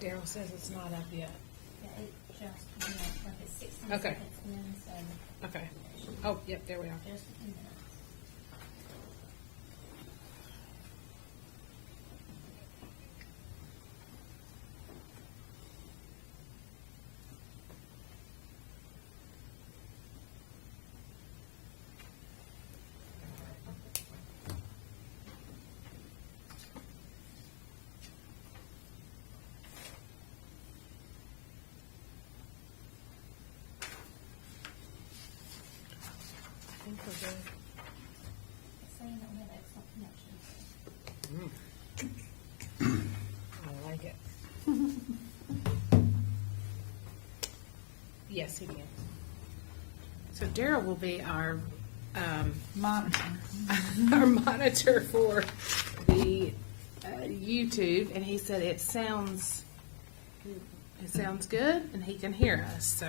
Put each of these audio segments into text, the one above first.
Daryl says it's not up yet. Yeah, it just, like it's 16 Okay. seconds in, so Okay. Oh, yep, there we are. just a few minutes. I think we're good. It's saying that we have excellent connection. I like it. Yes, he can. So Daryl will be our Monitor. our monitor for the YouTube, and he said it sounds good, and he can hear us. So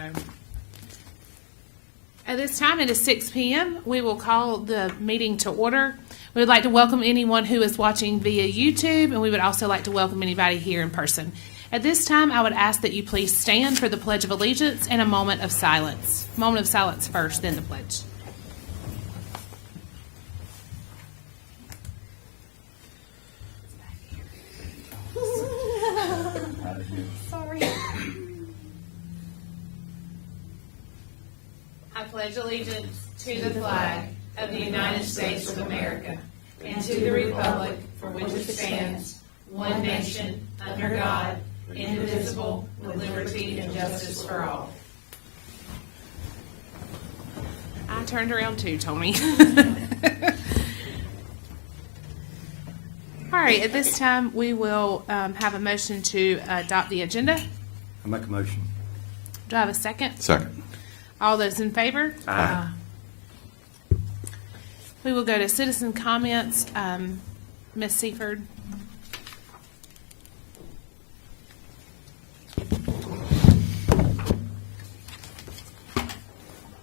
at this time, it is 6 p.m. We will call the meeting to order. We would like to welcome anyone who is watching via YouTube, and we would also like to welcome anybody here in person. At this time, I would ask that you please stand for the Pledge of Allegiance and a moment of silence. Moment of silence first, then the pledge. Sorry. I pledge allegiance to the flag of the United States of America and to the republic for which it stands, one nation, under God, indivisible, with liberty and justice for all. I turned around too, Tony. All right, at this time, we will have a motion to adopt the agenda. I make a motion. Do I have a second? Second. All those in favor? Aye. We will go to citizen comments. Ms. Seaford.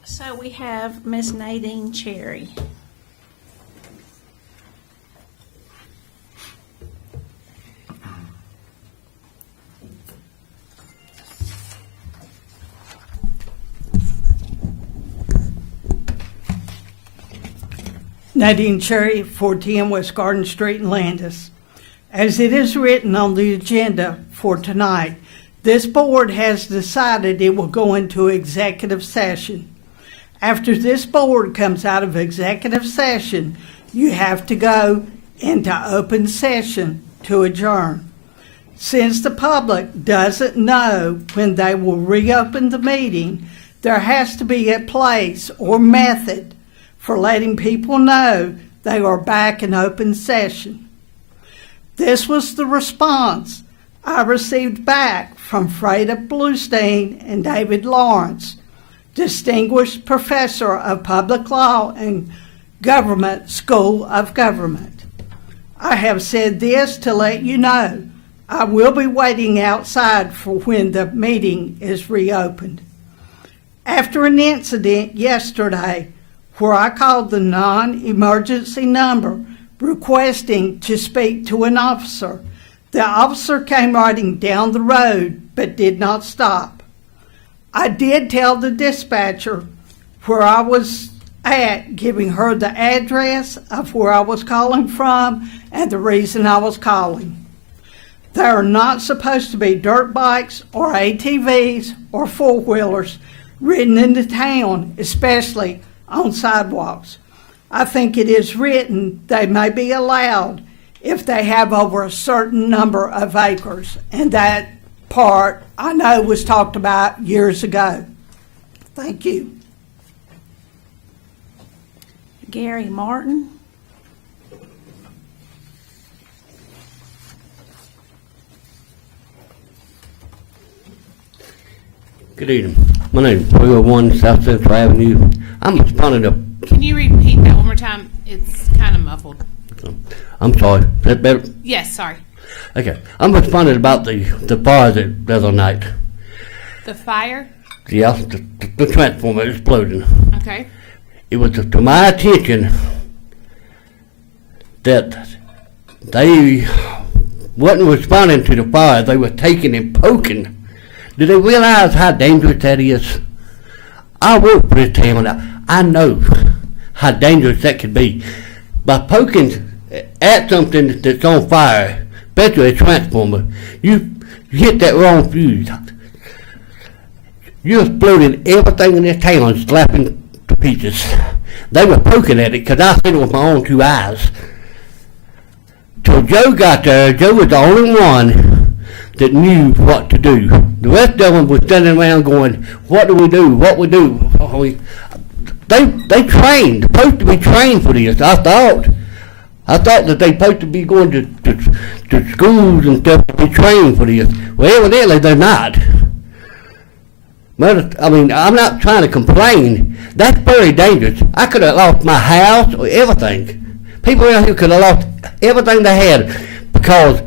So we have Miss Nadine Cherry. Nadine Cherry, 410 West Garden Street in Landis. As it is written on the agenda for tonight, this board has decided it will go into executive session. After this board comes out of executive session, you have to go into open session to adjourn. Since the public doesn't know when they will reopen the meeting, there has to be a place or method for letting people know they are back in open session. This was the response I received back from Freda Bluestein and David Lawrence, Distinguished Professor of Public Law and Government, School of Government. I have said this to let you know I will be waiting outside for when the meeting is reopened. After an incident yesterday where I called the non-emergency number requesting to speak to an officer, the officer came riding down the road but did not stop. I did tell the dispatcher where I was at, giving her the address of where I was calling from and the reason I was calling. There are not supposed to be dirt bikes or ATVs or four-wheelers ridden into town, especially on sidewalks. I think it is written they may be allowed if they have over a certain number of acres, and that part I know was talked about years ago. Thank you. Gary Martin. Good evening. My name is 301 South Central Avenue. I'm responding to. Can you repeat that one more time? It's kind of muffled. I'm sorry. Is that better? Yes, sorry. Okay. I'm responding about the fire the other night. The fire? Yeah, the transformer exploding. Okay. It was to my attention that they wasn't responding to the fire. They were taking and poking. Do they realize how dangerous that is? I work for this town. I know how dangerous that could be. By poking at something that's on fire, especially a transformer, you hit that wrong fuse. You're exploding everything in this town, slapping to pieces. They were poking at it because I seen it with my own 2 eyes. So Joe got there. Joe was the only one that knew what to do. The rest of them were standing around going, "What do we do? What we do?" They trained. They're supposed to be trained for this. I thought that they supposed to be going to schools and stuff to be trained for this. Well, evidently they're not. But, I mean, I'm not trying to complain. That's very dangerous. I could have lost my house or everything. People around here could have lost everything they had because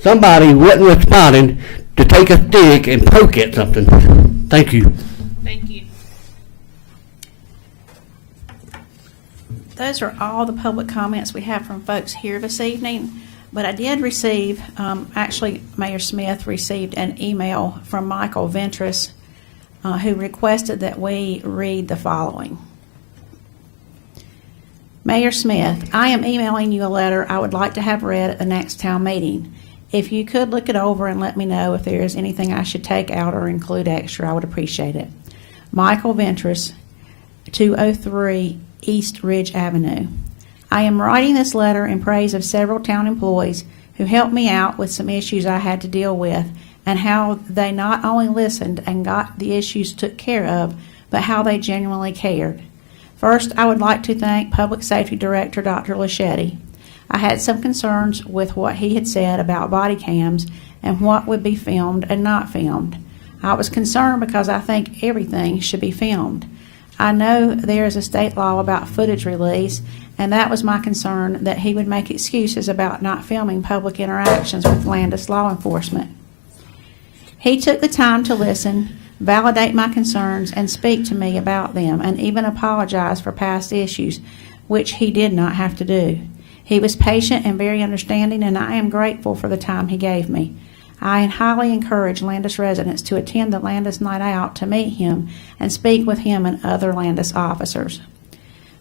somebody wasn't responding to take a stick and poke at something. Thank you. Thank you. Those are all the public comments we have from folks here this evening. But I did receive, actually, Mayor Smith received an email from Michael Ventris, who requested that we read the following. Mayor Smith, I am emailing you a letter I would like to have read at the next town meeting. If you could look it over and let me know if there is anything I should take out or include extra, I would appreciate it. Michael Ventris, 203 East Ridge Avenue. I am writing this letter in praise of several town employees who helped me out with some issues I had to deal with, and how they not only listened and got the issues took care of, but how they genuinely cared. First, I would like to thank Public Safety Director Dr. Laschetti. I had some concerns with what he had said about body cams and what would be filmed and not filmed. I was concerned because I think everything should be filmed. I know there is a state law about footage release, and that was my concern, that he would make excuses about not filming public interactions with Landis law enforcement. He took the time to listen, validate my concerns, and speak to me about them, and even apologize for past issues, which he did not have to do. He was patient and very understanding, and I am grateful for the time he gave me. I highly encourage Landis residents to attend the Landis Night Out to meet him and speak with him and other Landis officers.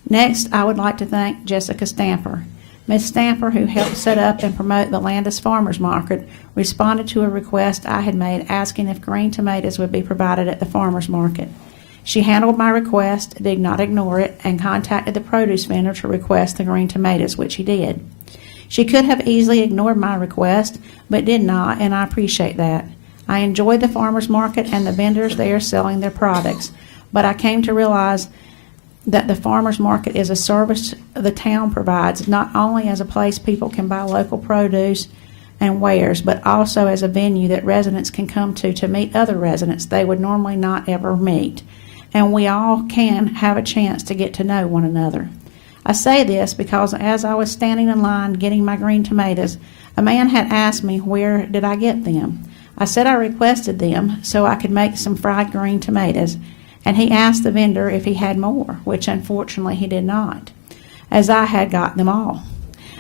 Next, I would like to thank Jessica Stamper. Ms. Stamper, who helped set up and promote the Landis Farmers Market, responded to a request I had made asking if green tomatoes would be provided at the farmers market. She handled my request, did not ignore it, and contacted the produce vendor to request the green tomatoes, which he did. She could have easily ignored my request, but did not, and I appreciate that. I enjoyed the farmers market and the vendors there selling their products, but I came to realize that the farmers market is a service the town provides, not only as a place people can buy local produce and wares, but also as a venue that residents can come to meet other residents they would normally not ever meet. And we all can have a chance to get to know one another. I say this because as I was standing in line getting my green tomatoes, a man had asked me where did I get them. I said I requested them so I could make some fried green tomatoes, and he asked the vendor if he had more, which unfortunately he did not, as I had got them all.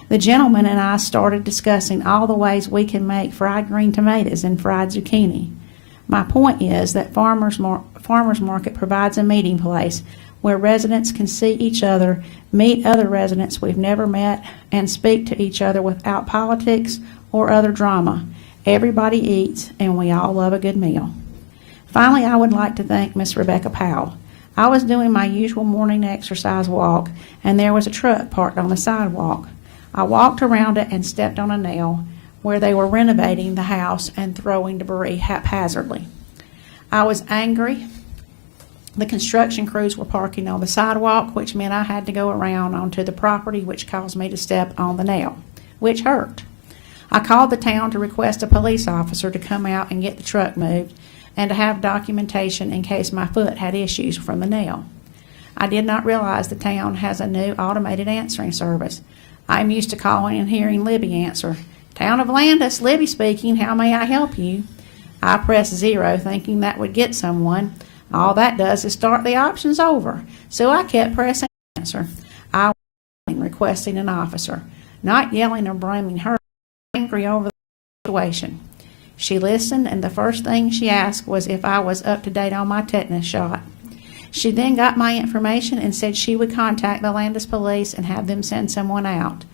The gentleman and I started discussing all the ways we can make fried green tomatoes and fried zucchini. My point is that farmers market provides a meeting place where residents can see each other, meet other residents we've never met, and speak to each other without politics or other drama. Everybody eats, and we all love a good meal. Finally, I would like to thank Miss Rebecca Powell. I was doing my usual morning exercise walk, and there was a truck parked on the sidewalk. I walked around it and stepped on a nail where they were renovating the house and throwing debris haphazardly. I was angry. The construction crews were parking on the sidewalk, which meant I had to go around onto the property, which caused me to step on the nail, which hurt. I called the town to request a police officer to come out and get the truck moved and to have documentation in case my foot had issues from the nail. I did not realize the town has a new automated answering service. I'm used to calling and hearing Libby answer. "Town of Landis, Libby speaking, how may I help you?" I pressed 0 thinking that would get someone. All that does is start the options over. So I kept pressing answer. I was requesting an officer, not yelling or blaming her, angry over situation. She listened, and the first thing she asked was if I was up to date on my tetanus shot. She then got my information and said she would contact the Landis police and have them send someone out.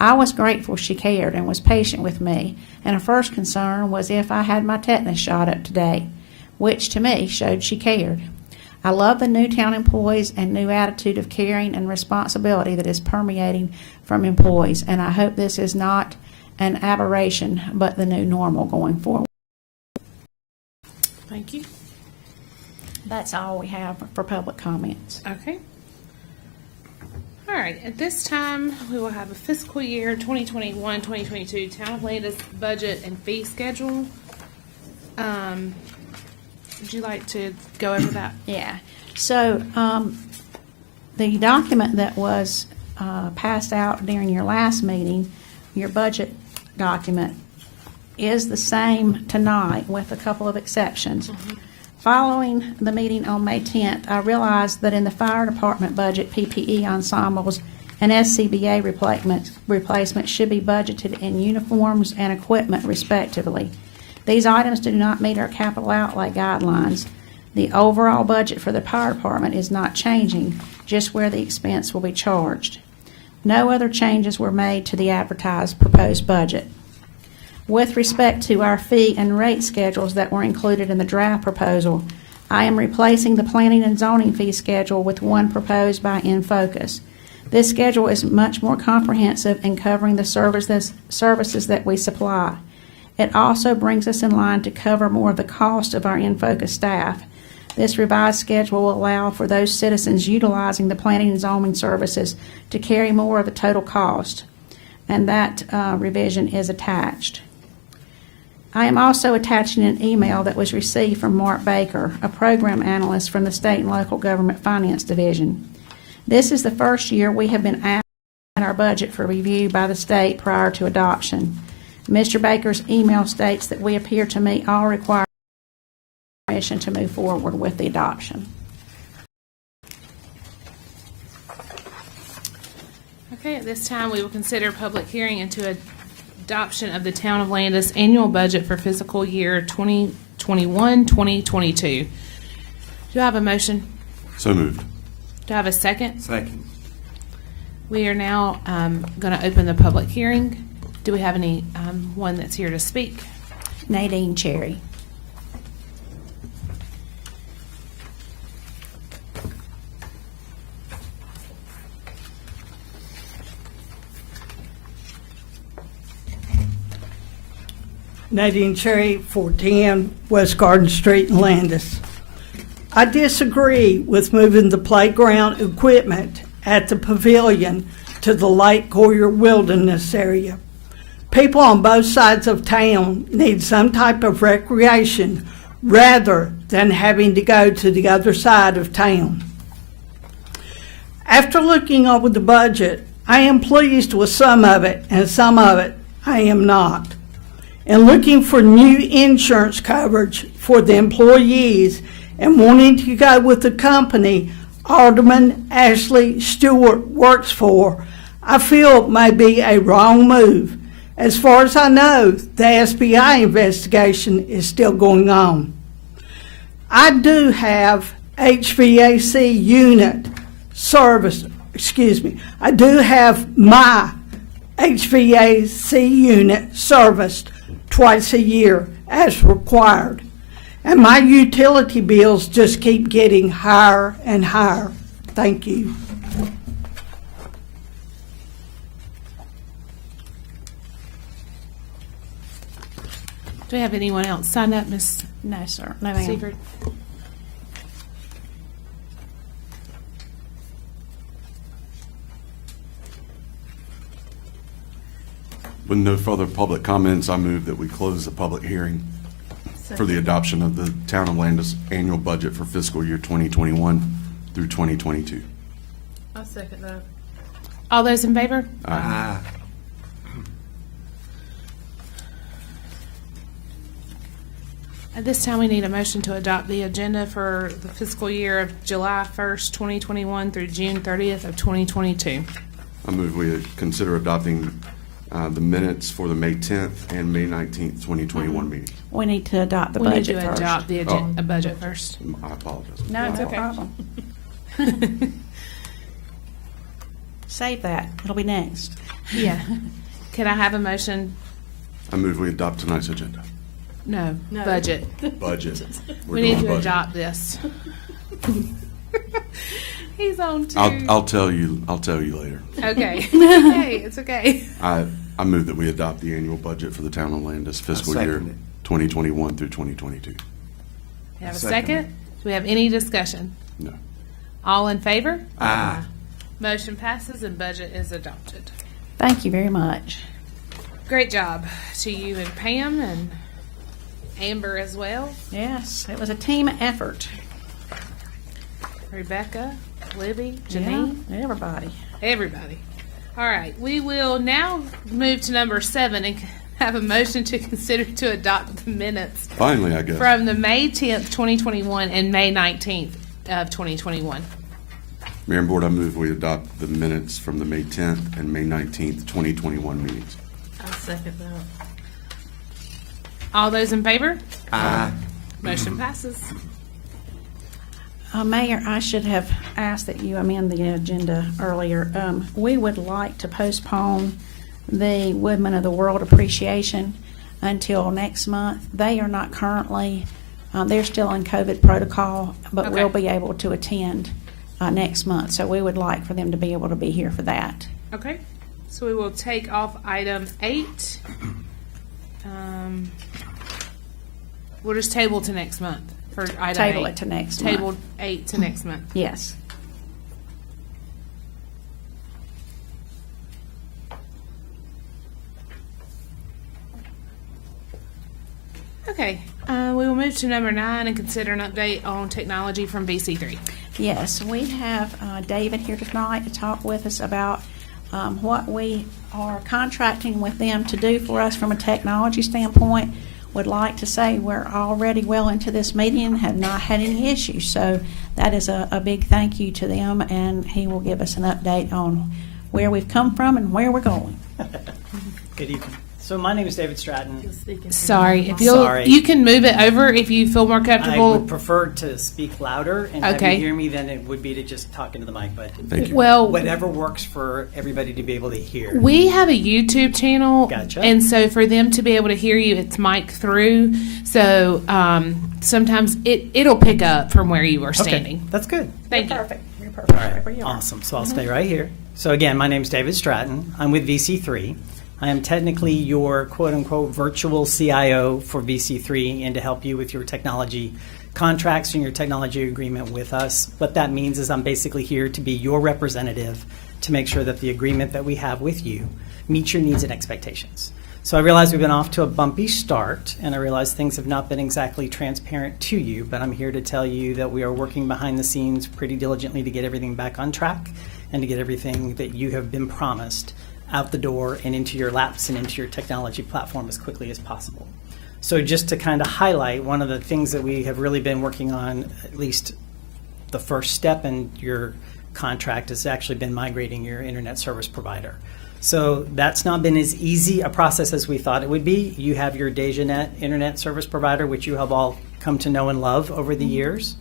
I was grateful she cared and was patient with me, and her first concern was if I had my tetanus shot up to date, which to me showed she cared. I love the new town employees and new attitude of caring and responsibility that is permeating from employees, and I hope this is not an aberration but the new normal going forward. Thank you. That's all we have for public comments. Okay. All right, at this time, we will have a fiscal year 2021-2022 Town of Landis budget and fee schedule. Would you like to go over that? Yeah. So the document that was passed out during your last meeting, your budget document, is the same tonight with a couple of exceptions. Following the meeting on May 10th, I realized that in the fire department budget, PPE ensembles and SCBA replacements should be budgeted in uniforms and equipment respectively. These items do not meet our capital outlay guidelines. The overall budget for the fire department is not changing, just where the expense will be charged. No other changes were made to the advertised proposed budget. With respect to our fee and rate schedules that were included in the draft proposal, I am replacing the planning and zoning fee schedule with one proposed by InFocus. This schedule is much more comprehensive in covering the services that we supply. It also brings us in line to cover more of the cost of our InFocus staff. This revised schedule will allow for those citizens utilizing the planning and zoning services to carry more of the total cost, and that revision is attached. I am also attaching an email that was received from Mark Baker, a program analyst from the State and Local Government Finance Division. This is the first year we have been asked our budget for review by the state prior to adoption. Mr. Baker's email states that we appear to meet all required permission to move forward with the adoption. Okay, at this time, we will consider public hearing into adoption of the Town of Landis annual budget for fiscal year 2021-2022. Do I have a motion? So moved. Do I have a second? Second. We are now going to open the public hearing. Do we have any one that's here to speak? Nadine Cherry. Nadine Cherry, 410 West Garden Street in Landis. I disagree with moving the playground equipment at the pavilion to the Lake Goyer Wilderness area. People on both sides of town need some type of recreation rather than having to go to the other side of town. After looking over the budget, I am pleased with some of it, and some of it I am not. In looking for new insurance coverage for the employees and wanting to go with the company Alderman Ashley Stewart works for, I feel it may be a wrong move. As far as I know, the SBI investigation is still going on. I do have HVAC unit service, I do have my HVAC unit serviced twice a year as required. And my utility bills just keep getting higher and higher. Thank you. Do we have anyone else signed up, Ms. No, sir. No, ma'am. Seifert? With no further public comments, I move that we close the public hearing for the adoption of the Town of Landis annual budget for fiscal year 2021 through 2022. I second that. All those in favor? Aye. At this time, we need a motion to adopt the agenda for the fiscal year of July 1st, 2021 through June 30th of 2022. I move we consider adopting the minutes for the May 10th and May 19th, 2021 meetings. We need to adopt the We need budget to first. adopt the Oh. a budget first. I apologize. No, It's no okay. problem. Save that. It'll be next. Yeah. Can I have a motion? I move we adopt tonight's agenda. No, No. budget. Budget. We're We need doing to budget. adopt this. He's on too. I'll tell you later. Okay. Okay, it's okay. I move that we adopt the annual budget for the town of Landis fiscal year second it. 2021 through 2022. You have a Second. second? Do we have any discussion? No. All in favor? Aye. Motion passes and budget is adopted. Thank you very much. Great job to you and Pam and Amber as well. Yes, it was a team effort. Rebecca, Libby, Janine, Yeah, everybody. everybody. All right, we will now move to number 7 and have a motion to consider to adopt the minutes Finally, I guess. from the May 10th, 2021 and May 19th of 2021. Mayor and Board, I move we adopt the minutes from the May 10th and May 19th, 2021 meetings. I'll second that. All those in favor? Aye. Motion passes. Mayor, I should have asked that you amend the agenda earlier. We would like to postpone the Woodmen of the World Appreciation until next month. They are not currently, they're still in COVID protocol, but we'll Okay. be able to attend next month. So we would like for them to be able to be here for that. Okay, so we will take off item 8. We'll just table to next month for item 8. Table it to next month. Table 8 to next month. Yes. Okay, we will move to number 9 and consider an update on technology from BC3. Yes, we have David here tonight to talk with us about what we are contracting with them to do for us from a technology standpoint. Would like to say we're already well into this meeting and have not had any issues. So that is a big thank you to them, and he will give us an update on where we've come from and where we're going. Good evening. So my name is David Stratton. Sorry, if Sorry. you can move it over if you feel more I comfortable. would prefer to speak louder and have Okay. you hear me than it would be to just talk into the mic, but Thank you. Well, whatever works for everybody to be able to hear. we have a YouTube channel, Gotcha. and so for them to be able to hear you, it's mic through. So sometimes it'll pick up from where you are Okay, standing. that's good. Thank you. Perfect. You're perfect. All Right right, where you are. awesome. So I'll stay right here. So again, my name is David Stratton. I'm with VC3. I am technically your quote-unquote virtual CIO for VC3 and to help you with your technology contracts and your technology agreement with us. What that means is I'm basically here to be your representative to make sure that the agreement that we have with you meets your needs and expectations. So I realize we've been off to a bumpy start, and I realize things have not been exactly transparent to you, but I'm here to tell you that we are working behind the scenes pretty diligently to get everything back on track and to get everything that you have been promised out the door and into your laps and into your technology platform as quickly as possible. So just to kind of highlight, one of the things that we have really been working on, at least the first step in your contract, has actually been migrating your internet service provider. So that's not been as easy a process as we thought it would be. You have your DejaNet internet service provider, which you have all come to know and love over the years.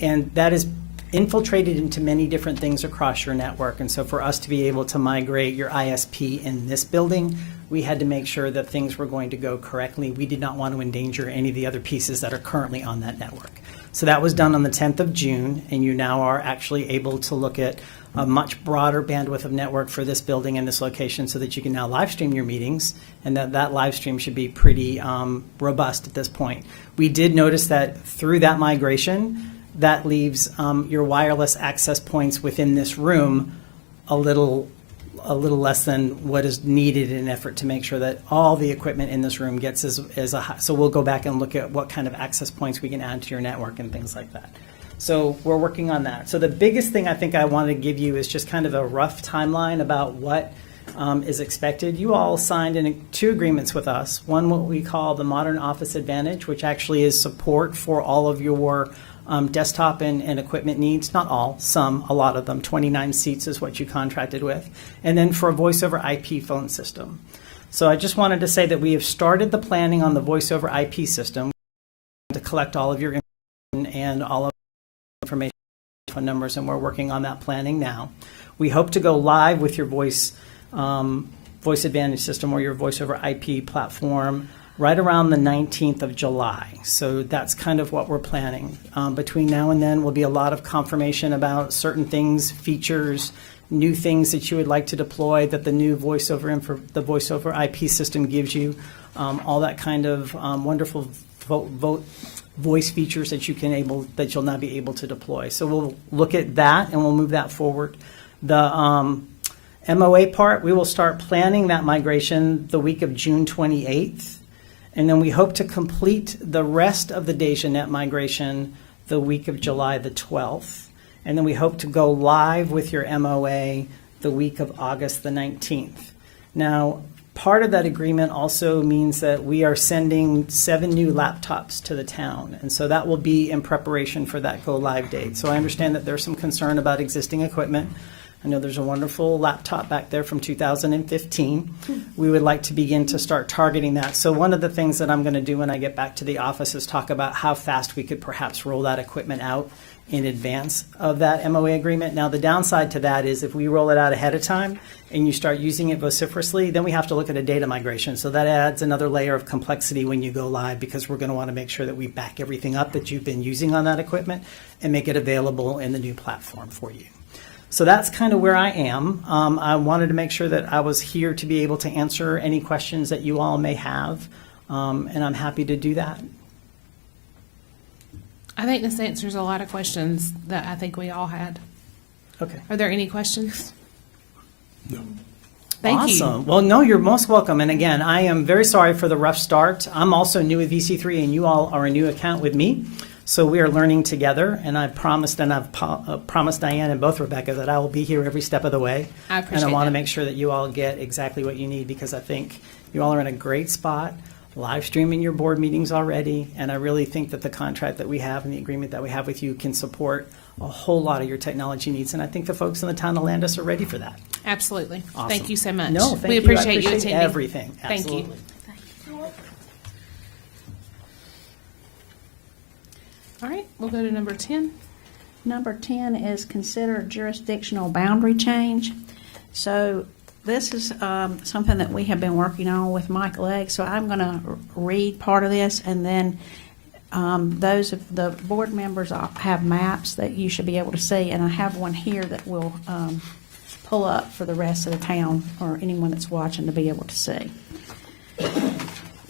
And that is infiltrated into many different things across your network. And so for us to be able to migrate your ISP in this building, we had to make sure that things were going to go correctly. We did not want to endanger any of the other pieces that are currently on that network. So that was done on the 10th of June, and you now are actually able to look at a much broader bandwidth of network for this building and this location so that you can now live stream your meetings, and that live stream should be pretty robust at this point. We did notice that through that migration, that leaves your wireless access points within this room a little less than what is needed in an effort to make sure that all the equipment in this room gets as a high. So we'll go back and look at what kind of access points we can add to your network and things like that. So we're working on that. So the biggest thing I think I want to give you is just kind of a rough timeline about what is expected. You all signed 2 agreements with us. One, what we call the Modern Office Advantage, which actually is support for all of your desktop and equipment needs. Not all, some, a lot of them. 29 seats is what you contracted with. And then for a voice over IP phone system. So I just wanted to say that we have started the planning on the voice over IP system to collect all of your information and all of the information phone numbers, and we're working on that planning now. We hope to go live with your voice advantage system or your voice over IP platform right around the 19th of July. So that's kind of what we're planning. Between now and then will be a lot of confirmation about certain things, features, new things that you would like to deploy that the new voice over IP system gives you, all that kind of wonderful voice features that you'll now be able to deploy. So we'll look at that and we'll move that forward. The MOA part, we will start planning that migration the week of June 28th. And then we hope to complete the rest of the DejaNet migration the week of July the 12th. And then we hope to go live with your MOA the week of August the 19th. Now, part of that agreement also means that we are sending 7 new laptops to the town. And so that will be in preparation for that go live date. So I understand that there's some concern about existing equipment. I know there's a wonderful laptop back there from 2015. We would like to begin to start targeting that. So one of the things that I'm going to do when I get back to the office is talk about how fast we could perhaps roll that equipment out in advance of that MOA agreement. Now, the downside to that is if we roll it out ahead of time and you start using it vociferously, then we have to look at a data migration. So that adds another layer of complexity when you go live, because we're going to want to make sure that we back everything up that you've been using on that equipment and make it available in the new platform for you. So that's kind of where I am. I wanted to make sure that I was here to be able to answer any questions that you all may have, and I'm happy to do that. I think this answers a lot of questions that I think we all had. Okay. Are there any questions? No. Thank Awesome. you. Well, no, you're most welcome. And again, I am very sorry for the rough start. I'm also new with VC3, and you all are a new account with me. So we are learning together, and I've promised Diane and both Rebecca that I will be here every step of the way. I appreciate And I want to that. make sure that you all get exactly what you need, because I think you all are in a great spot, live streaming your board meetings already, and I really think that the contract that we have and the agreement that we have with you can support a whole lot of your technology needs, and I think the folks in the town of Landis are ready for that. Absolutely. Awesome. Thank you so much. No, thank we you. appreciate I you appreciate attending. everything. Thank you. Absolutely. All right, we'll go to number 10. Number 10 is consider jurisdictional boundary change. So this is something that we have been working on with Mike Legg. So I'm going to read part of this, and then those of the board members have maps that you should be able to see. And I have one here that will pull up for the rest of the town or anyone that's watching to be able to see.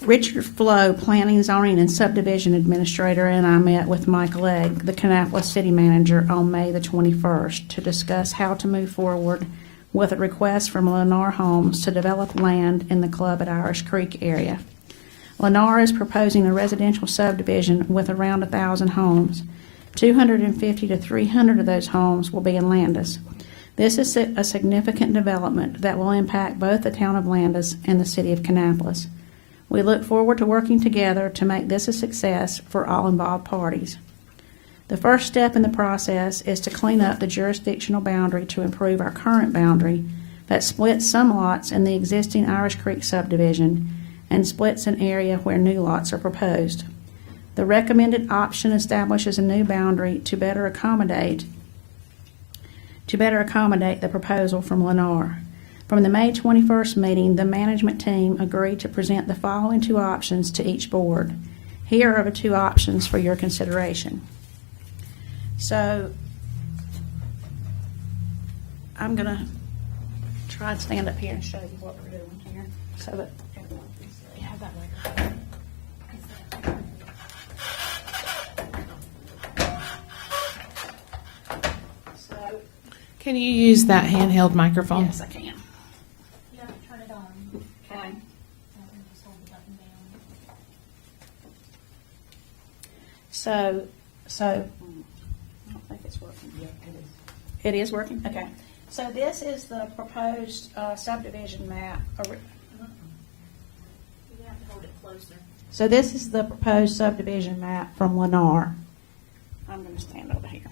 Richard Flo, Planning, Zoning, and Subdivision Administrator, and I met with Mike Legg, the Kannapolis City Manager, on May the 21st to discuss how to move forward with a request from Lennar Homes to develop land in the Club at Irish Creek area. Lennar is proposing a residential subdivision with around 1,000 homes. 250 to 300 of those homes will be in Landis. This is a significant development that will impact both the town of Landis and the city of Kannapolis. We look forward to working together to make this a success for all involved parties. The first step in the process is to clean up the jurisdictional boundary to improve our current boundary that splits some lots in the existing Irish Creek subdivision and splits an area where new lots are proposed. The recommended option establishes a new boundary to better accommodate the proposal from Lennar. From the May 21st meeting, the management team agreed to present the following 2 options to each board. Here are the 2 options for your consideration. So I'm going to try to stand up here and show you what we're doing here so that everyone can see. Have that microphone. So, Can you use that handheld microphone? yes, I can. You have to turn it on. Okay. And just hold the button down. So I don't think it's working. Yeah, it is. It is working? Okay. So this is the proposed subdivision map. You have to hold it closer. So this is the proposed subdivision map from Lennar. I'm going to stand over here.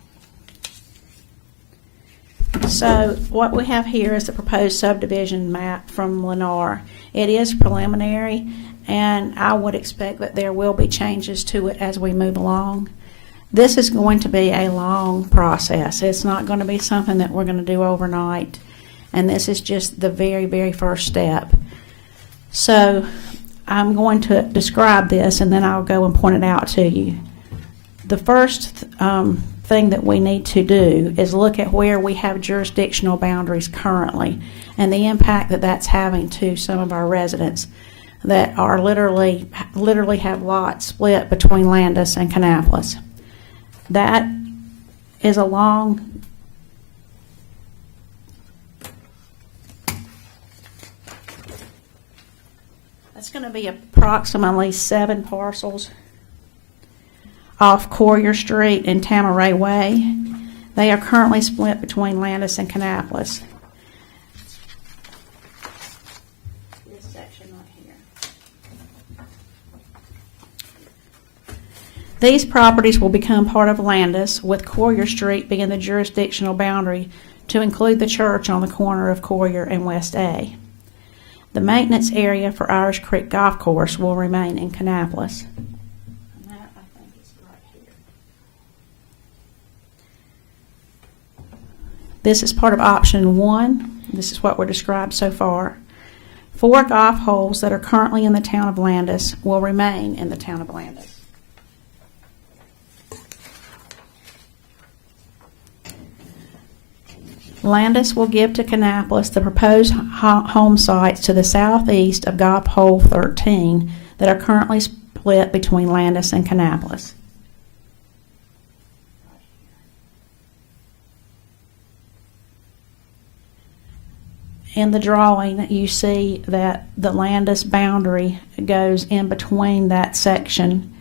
So what we have here is the proposed subdivision map from Lennar. It is preliminary, and I would expect that there will be changes to it as we move along. This is going to be a long process. It's not going to be something that we're going to do overnight, and this is just the very, very first step. So I'm going to describe this, and then I'll go and point it out to you. The first thing that we need to do is look at where we have jurisdictional boundaries currently and the impact that that's having to some of our residents that are literally have lots split between Landis and Kannapolis. That is a long that's going to be approximately 7 parcels off Courier Street and Tamaray Way. They are currently split between Landis and Kannapolis. This section right here. These properties will become part of Landis, with Courier Street being the jurisdictional boundary to include the church on the corner of Courier and West A. The maintenance area for Irish Creek Golf Course will remain in Kannapolis. This is part of option 1. This is what we're described so far. 4 golf holes that are currently in the town of Landis will remain in the town of Landis. Landis will give to Kannapolis the proposed home sites to the southeast of golf hole 13 that are currently split between Landis and Kannapolis. In the drawing, you see that the Landis boundary goes in between that section.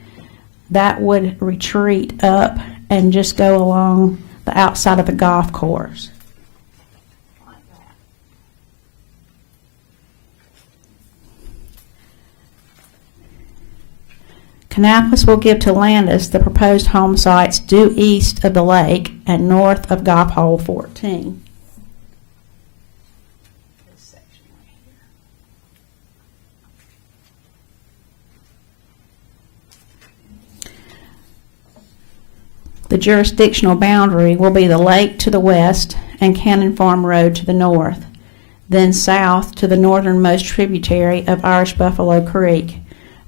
That would retreat up and just go along the outside of the golf course. Like that. Kannapolis will give to Landis the proposed home sites due east of the lake and north of golf hole 14. The jurisdictional boundary will be the lake to the west and Cannon Farm Road to the north, then south to the northernmost tributary of Irish Buffalo Creek,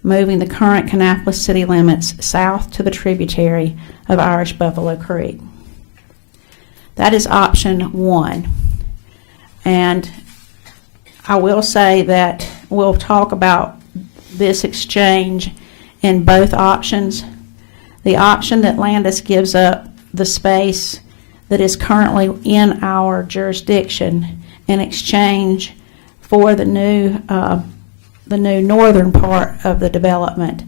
moving the current Kannapolis city limits south to the tributary of Irish Buffalo Creek. That is option 1. And I will say that we'll talk about this exchange in both options. The option that Landis gives up the space that is currently in our jurisdiction in exchange for the new northern part of the development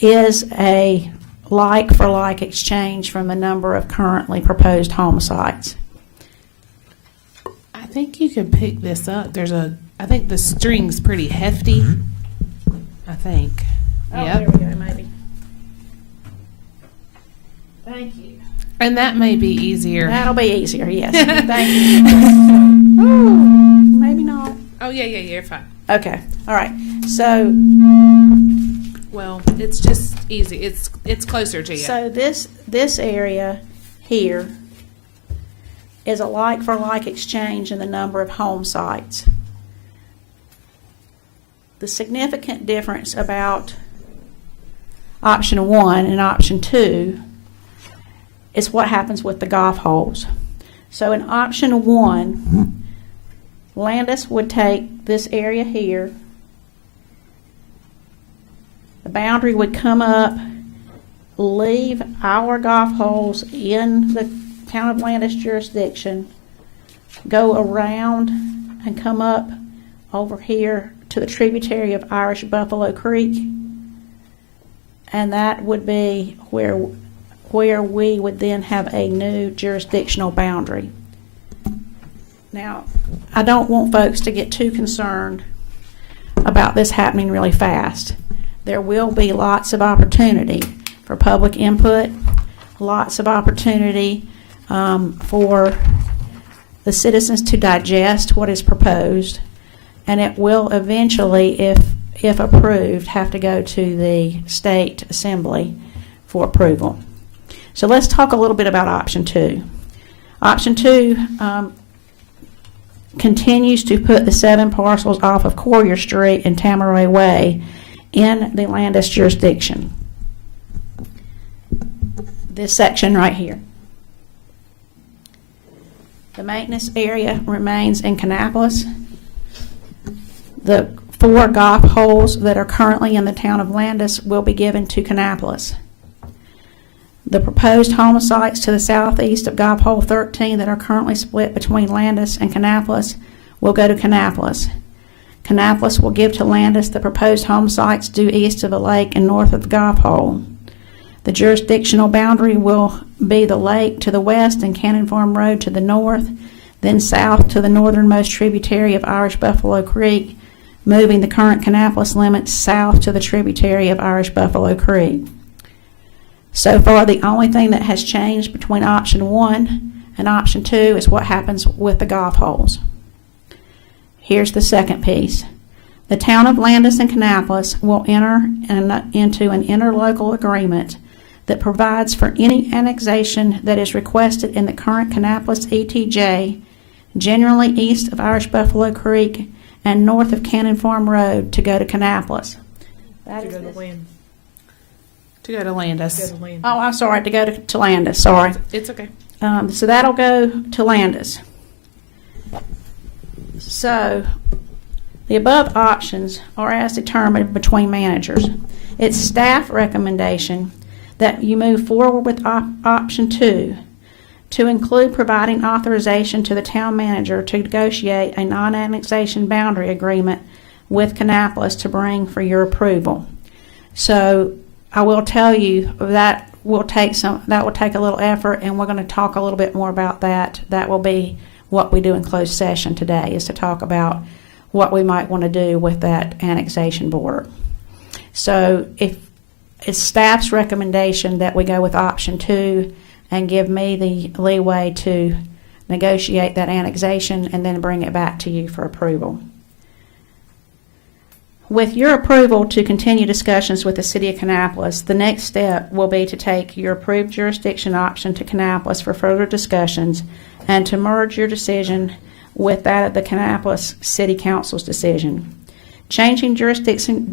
is a like-for-like exchange from the number of currently proposed home sites. I think you can pick this up. I think the string's pretty hefty. I think. Oh, Yep. there we go, maybe. Thank you. And that may be easier. That'll be easier, yes. Thank you. Ooh, maybe not. Oh, yeah, you're fine. Okay, all right. So, Well, it's just easy. It's closer to you. so this area here is a like-for-like exchange in the number of home sites. The significant difference about option 1 and option 2 is what happens with the golf holes. So in option 1, Landis would take this area here. The boundary would come up, leave our golf holes in the town of Landis jurisdiction, go around and come up over here to the tributary of Irish Buffalo Creek, and that would be where we would then have a new jurisdictional boundary. Now, I don't want folks to get too concerned about this happening really fast. There will be lots of opportunity for public input, lots of opportunity for the citizens to digest what is proposed, and it will eventually, if approved, have to go to the state assembly for approval. So let's talk a little bit about option 2. Option 2 continues to put the 7 parcels off of Courier Street and Tamaroy Way in the Landis jurisdiction. This section right here. The maintenance area remains in Kannapolis. The 4 golf holes that are currently in the town of Landis will be given to Kannapolis. The proposed home sites to the southeast of golf hole 13 that are currently split between Landis and Kannapolis will go to Kannapolis. Kannapolis will give to Landis the proposed home sites due east of the lake and north of the golf hole. The jurisdictional boundary will be the lake to the west and Cannon Farm Road to the north, then south to the northernmost tributary of Irish Buffalo Creek, moving the current Kannapolis limits south to the tributary of Irish Buffalo Creek. So far, the only thing that has changed between option 1 and option 2 is what happens with the golf holes. Here's the second piece. The town of Landis and Kannapolis will enter into an interlocal agreement that provides for any annexation that is requested in the current Kannapolis ETJ, generally east of Irish Buffalo Creek and north of Cannon Farm Road, to go to Kannapolis. That To is go to this. Land. To go to Landis. Go to Land. Oh, I'm sorry, to go to Landis, sorry. It's okay. So that'll go to Landis. So the above options are as determined between managers. It's staff recommendation that you move forward with option 2 to include providing authorization to the town manager to negotiate a non-annexation boundary agreement with Kannapolis to bring for your approval. So I will tell you that will take a little effort, and we're going to talk a little bit more about that. That will be what we do in closed session today, is to talk about what we might want to do with that annexation border. So if it's staff's recommendation that we go with option 2 and give me the leeway to negotiate that annexation and then bring it back to you for approval. With your approval to continue discussions with the City of Kannapolis, the next step will be to take your approved jurisdiction option to Kannapolis for further discussions and to merge your decision with that of the Kannapolis City Council's decision. Changing jurisdiction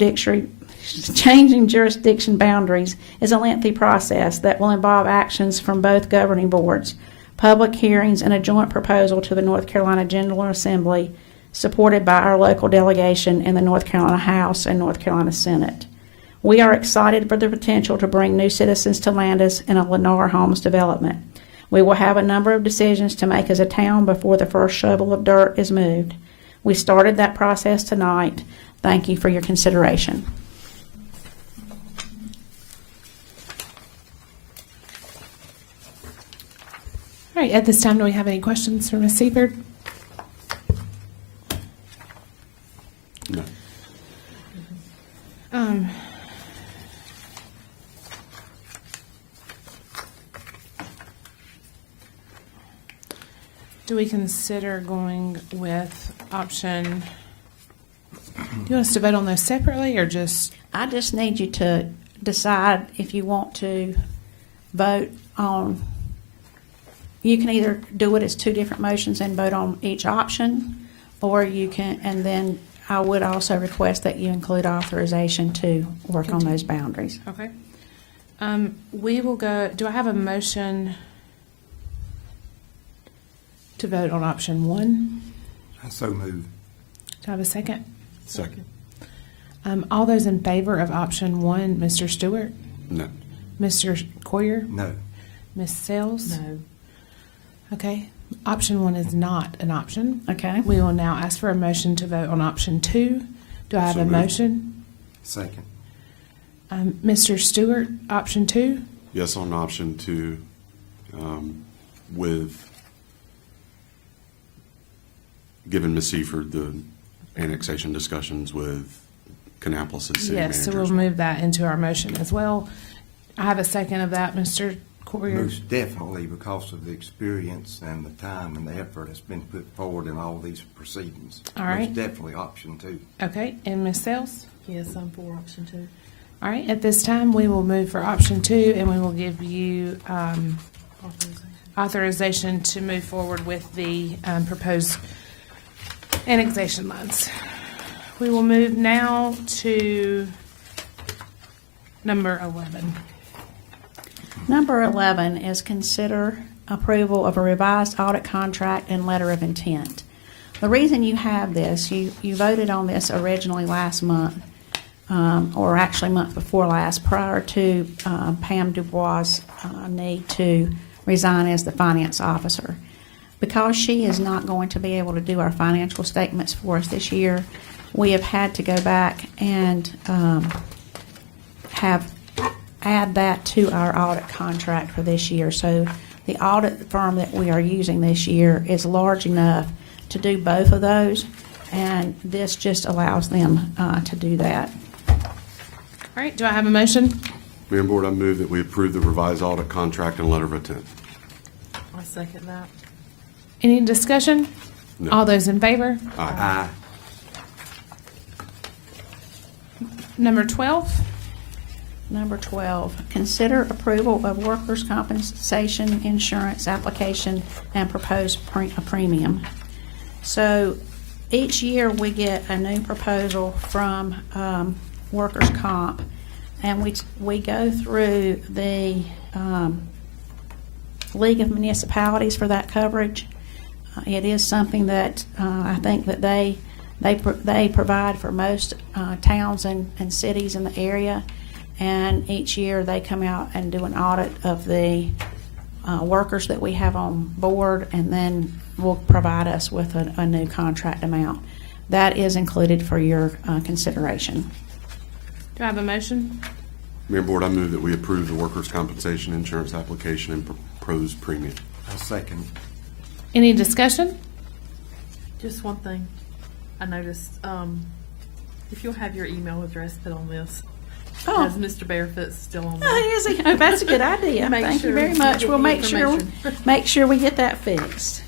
boundaries is a lengthy process that will involve actions from both governing boards, public hearings, and a joint proposal to the North Carolina General Assembly, supported by our local delegation in the North Carolina House and North Carolina Senate. We are excited for the potential to bring new citizens to Landis and a Lennar Homes development. We will have a number of decisions to make as a town before the first shovel of dirt is moved. We started that process tonight. Thank you for your consideration. All right, at this time, do we have any questions for Ms. Seifert? No. Do we consider going with option, do you want us to vote on those separately or just, I just need you to decide if you want to vote on, you can either do it as 2 different motions and vote on each option, or you can, and then I would also request that you include authorization to work on those boundaries. okay. We will go, do I have a motion to vote on option 1? I so move. Do I have a second? Second. All those in favor of option 1, Mr. Stewart, No. Mr. Coyer, No. Ms. Sells? No. Okay. Option 1 is not an option. Okay? We will now ask for a motion to vote on option 2. Do I have So a moved. motion? Second. Mr. Stewart, option 2? Yes on option 2, with giving Ms. Seifert the annexation discussions with Kannapolis' city manager. Yes, so we'll move that into our motion as well. I have a second of that, Mr. Corey? Most definitely because of the experience and the time and the effort that's been put forward in all these proceedings. All right. Most definitely option 2. Okay, and Ms. Sells? Yes, I'm for option 2. All right, at this time, we will move for option 2, and we will give you authorization to move forward with the proposed annexation lines. We will move now to number 11. Number 11 is consider approval of a revised audit contract and letter of intent. The reason you have this, you voted on this originally last month, or actually month before last, prior to Pam Dubois' need to resign as the finance officer. Because she is not going to be able to do our financial statements for us this year, we have had to go back and add that to our audit contract for this year. So the audit firm that we are using this year is large enough to do both of those, and this just allows them to do that. All right, do I have a motion? Mayor and Board, I move that we approve the revised audit contract and letter of intent. I second that. Any discussion? No. All those in favor? Aye. Number 12. Number 12, consider approval of workers' compensation insurance application and proposed premium. So each year we get a new proposal from workers' comp, and we go through the League of Municipalities for that coverage. It is something that I think that they provide for most towns and cities in the area. And each year they come out and do an audit of the workers that we have on board, and then will provide us with a new contract amount. That is included for your consideration. Do I have a motion? Mayor and Board, I move that we approve the workers' compensation insurance application and proposed premium. I second. Any discussion? Just one thing. I noticed, if you'll have your email address put on this, Oh. as Mr. Barefoot's still on there. Oh, is he? Oh, that's a good idea. Make Thank you sure very you much. get We'll the make sure information. we get that fixed.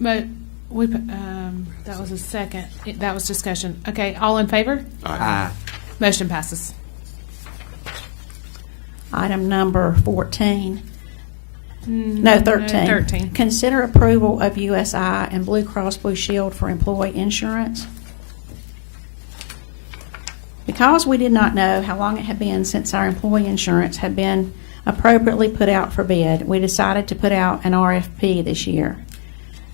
But we put, that was a second. That was discussion. Okay, all in favor? Aye. Motion passes. Item number 14. No, 13. 13. Consider approval of USI and Blue Cross Blue Shield for employee insurance. Because we did not know how long it had been since our employee insurance had been appropriately put out for bid, we decided to put out an RFP this year.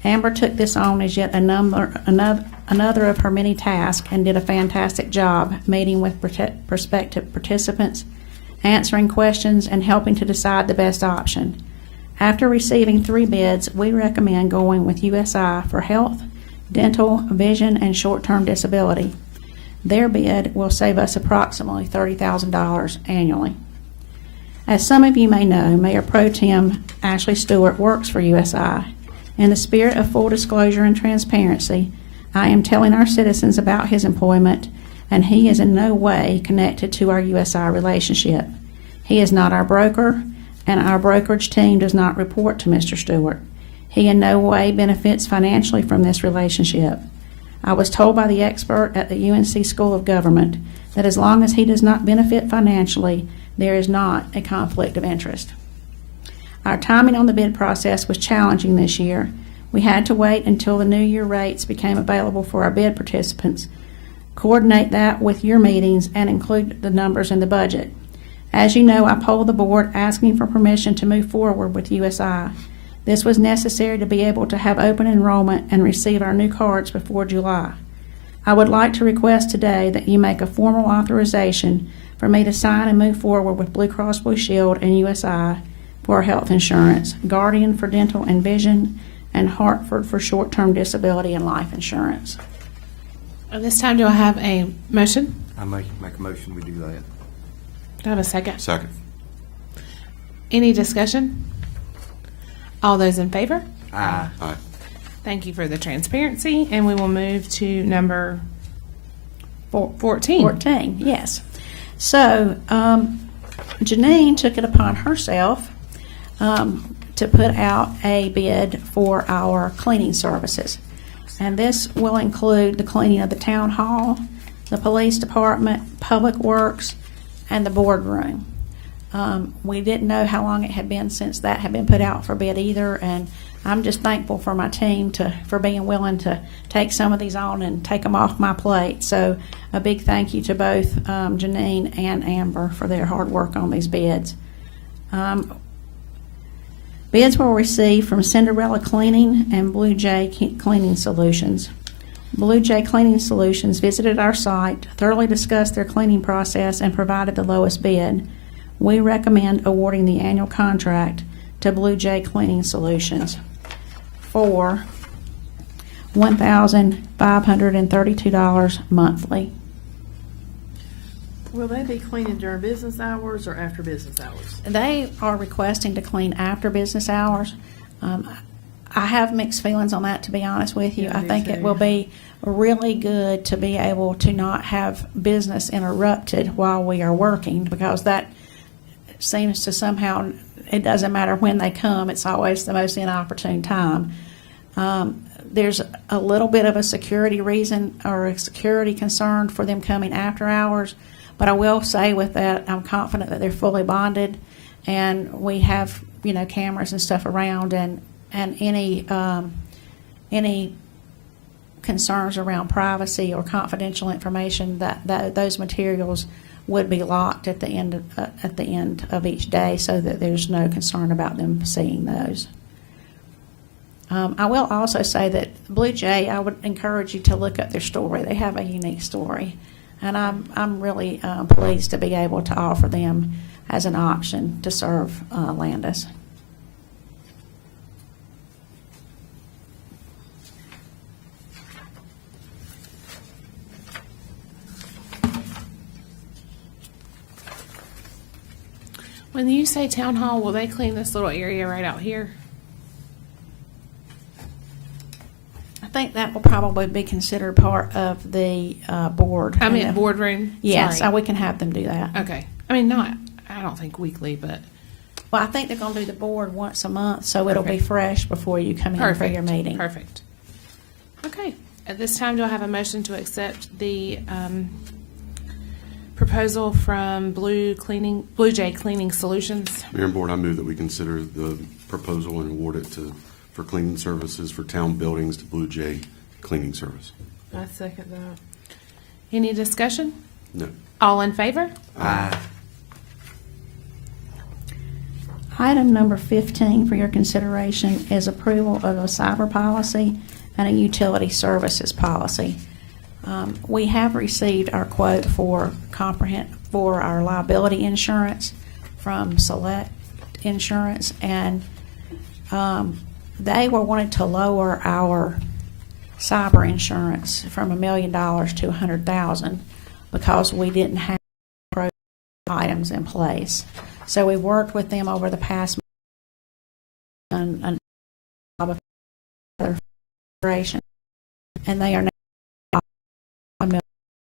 Amber took this on as yet another of her many tasks and did a fantastic job meeting with prospective participants, answering questions, and helping to decide the best option. After receiving 3 bids, we recommend going with USI for health, dental, vision, and short-term disability. Their bid will save us approximately $30,000 annually. As some of you may know, Mayor Pro Tem Ashley Stewart works for USI. In the spirit of full disclosure and transparency, I am telling our citizens about his employment, and he is in no way connected to our USI relationship. He is not our broker, and our brokerage team does not report to Mr. Stewart. He in no way benefits financially from this relationship. I was told by the expert at the UNC School of Government that as long as he does not benefit financially, there is not a conflict of interest. Our timing on the bid process was challenging this year. We had to wait until the new year rates became available for our bid participants, coordinate that with your meetings, and include the numbers in the budget. As you know, I polled the board asking for permission to move forward with USI. This was necessary to be able to have open enrollment and receive our new cards before July. I would like to request today that you make a formal authorization for me to sign and move forward with Blue Cross Blue Shield and USI for health insurance, Guardian for dental and vision, and Hartford for short-term disability and life insurance. At this time, do I have a motion? I make a motion we do that. Do I have a second? Second. Any discussion? All those in favor? Aye. Aye. Thank you for the transparency, and we will move to number 14. 14, yes. So Janine took it upon herself to put out a bid for our cleaning services. And this will include the cleaning of the town hall, the police department, public works, and the boardroom. We didn't know how long it had been since that had been put out for bid either, and I'm just thankful for my team for being willing to take some of these on and take them off my plate. So a big thank you to both Janine and Amber for their hard work on these bids. Bids were received from Cinderella Cleaning and Blue Jay Cleaning Solutions. Blue Jay Cleaning Solutions visited our site, thoroughly discussed their cleaning process, and provided the lowest bid. We recommend awarding the annual contract to Blue Jay Cleaning Solutions for $1,532 monthly. Will they be cleaning during business hours or after business hours? They are requesting to clean after business hours. I have mixed feelings on that, to be honest with you. Yeah, I me think it too. will be really good to be able to not have business interrupted while we are working, because that seems to somehow, it doesn't matter when they come, it's always the most inopportune time. There's a little bit of a security reason or a security concern for them coming after hours, but I will say with that, I'm confident that they're fully bonded, and we have, cameras and stuff around, and any concerns around privacy or confidential information, that those materials would be locked at the end of each day, so that there's no concern about them seeing those. I will also say that Blue Jay, I would encourage you to look up their story. They have a unique story, and I'm really pleased to be able to offer them as an option to serve Landis. When you say town hall, will they clean this little area right out here? I think that will probably be considered part of the board. I mean, boardroom? Yes, Sorry. we can have them do that. Okay. I don't think weekly, but. Well, I think they're going to do the board once a month, so it'll be Perfect. fresh before you come in for your meeting. Perfect. Okay. At this time, do I have a motion to accept the proposal from Blue Jay Cleaning Solutions? Mayor and Board, I move that we consider the proposal and award it for cleaning services for town buildings to Blue Jay Cleaning Service. I second that. Any discussion? No. All in favor? Aye. Item number 15 for your consideration is approval of a cyber policy and a utility services policy. We have received our quote for our liability insurance from Select Insurance, and they were wanting to lower our cyber insurance from $1 million to $100,000 because we didn't have items in place. So we worked with them over the past month and they are now $1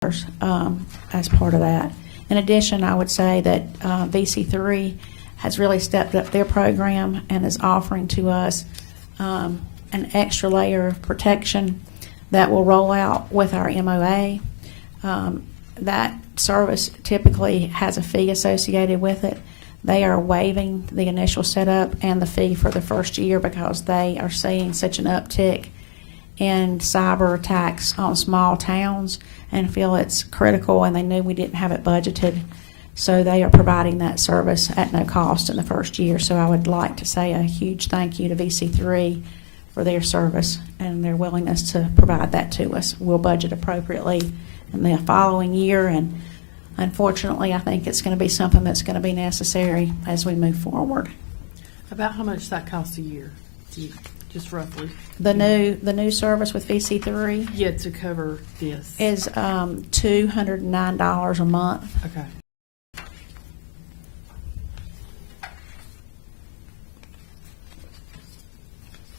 million as part of that. In addition, I would say that VC3 has really stepped up their program and is offering to us an extra layer of protection that will roll out with our MOA. That service typically has a fee associated with it. They are waiving the initial setup and the fee for the first year because they are seeing such an uptick in cyber attacks on small towns and feel it's critical, and they knew we didn't have it budgeted. So they are providing that service at no cost in the first year. So I would like to say a huge thank you to VC3 for their service and their willingness to provide that to us. We'll budget appropriately in the following year, and unfortunately, I think it's going to be something that's going to be necessary as we move forward. About how much that costs a year? Just roughly. The new service with VC3 Yeah, to cover this. is $209 a month. Okay.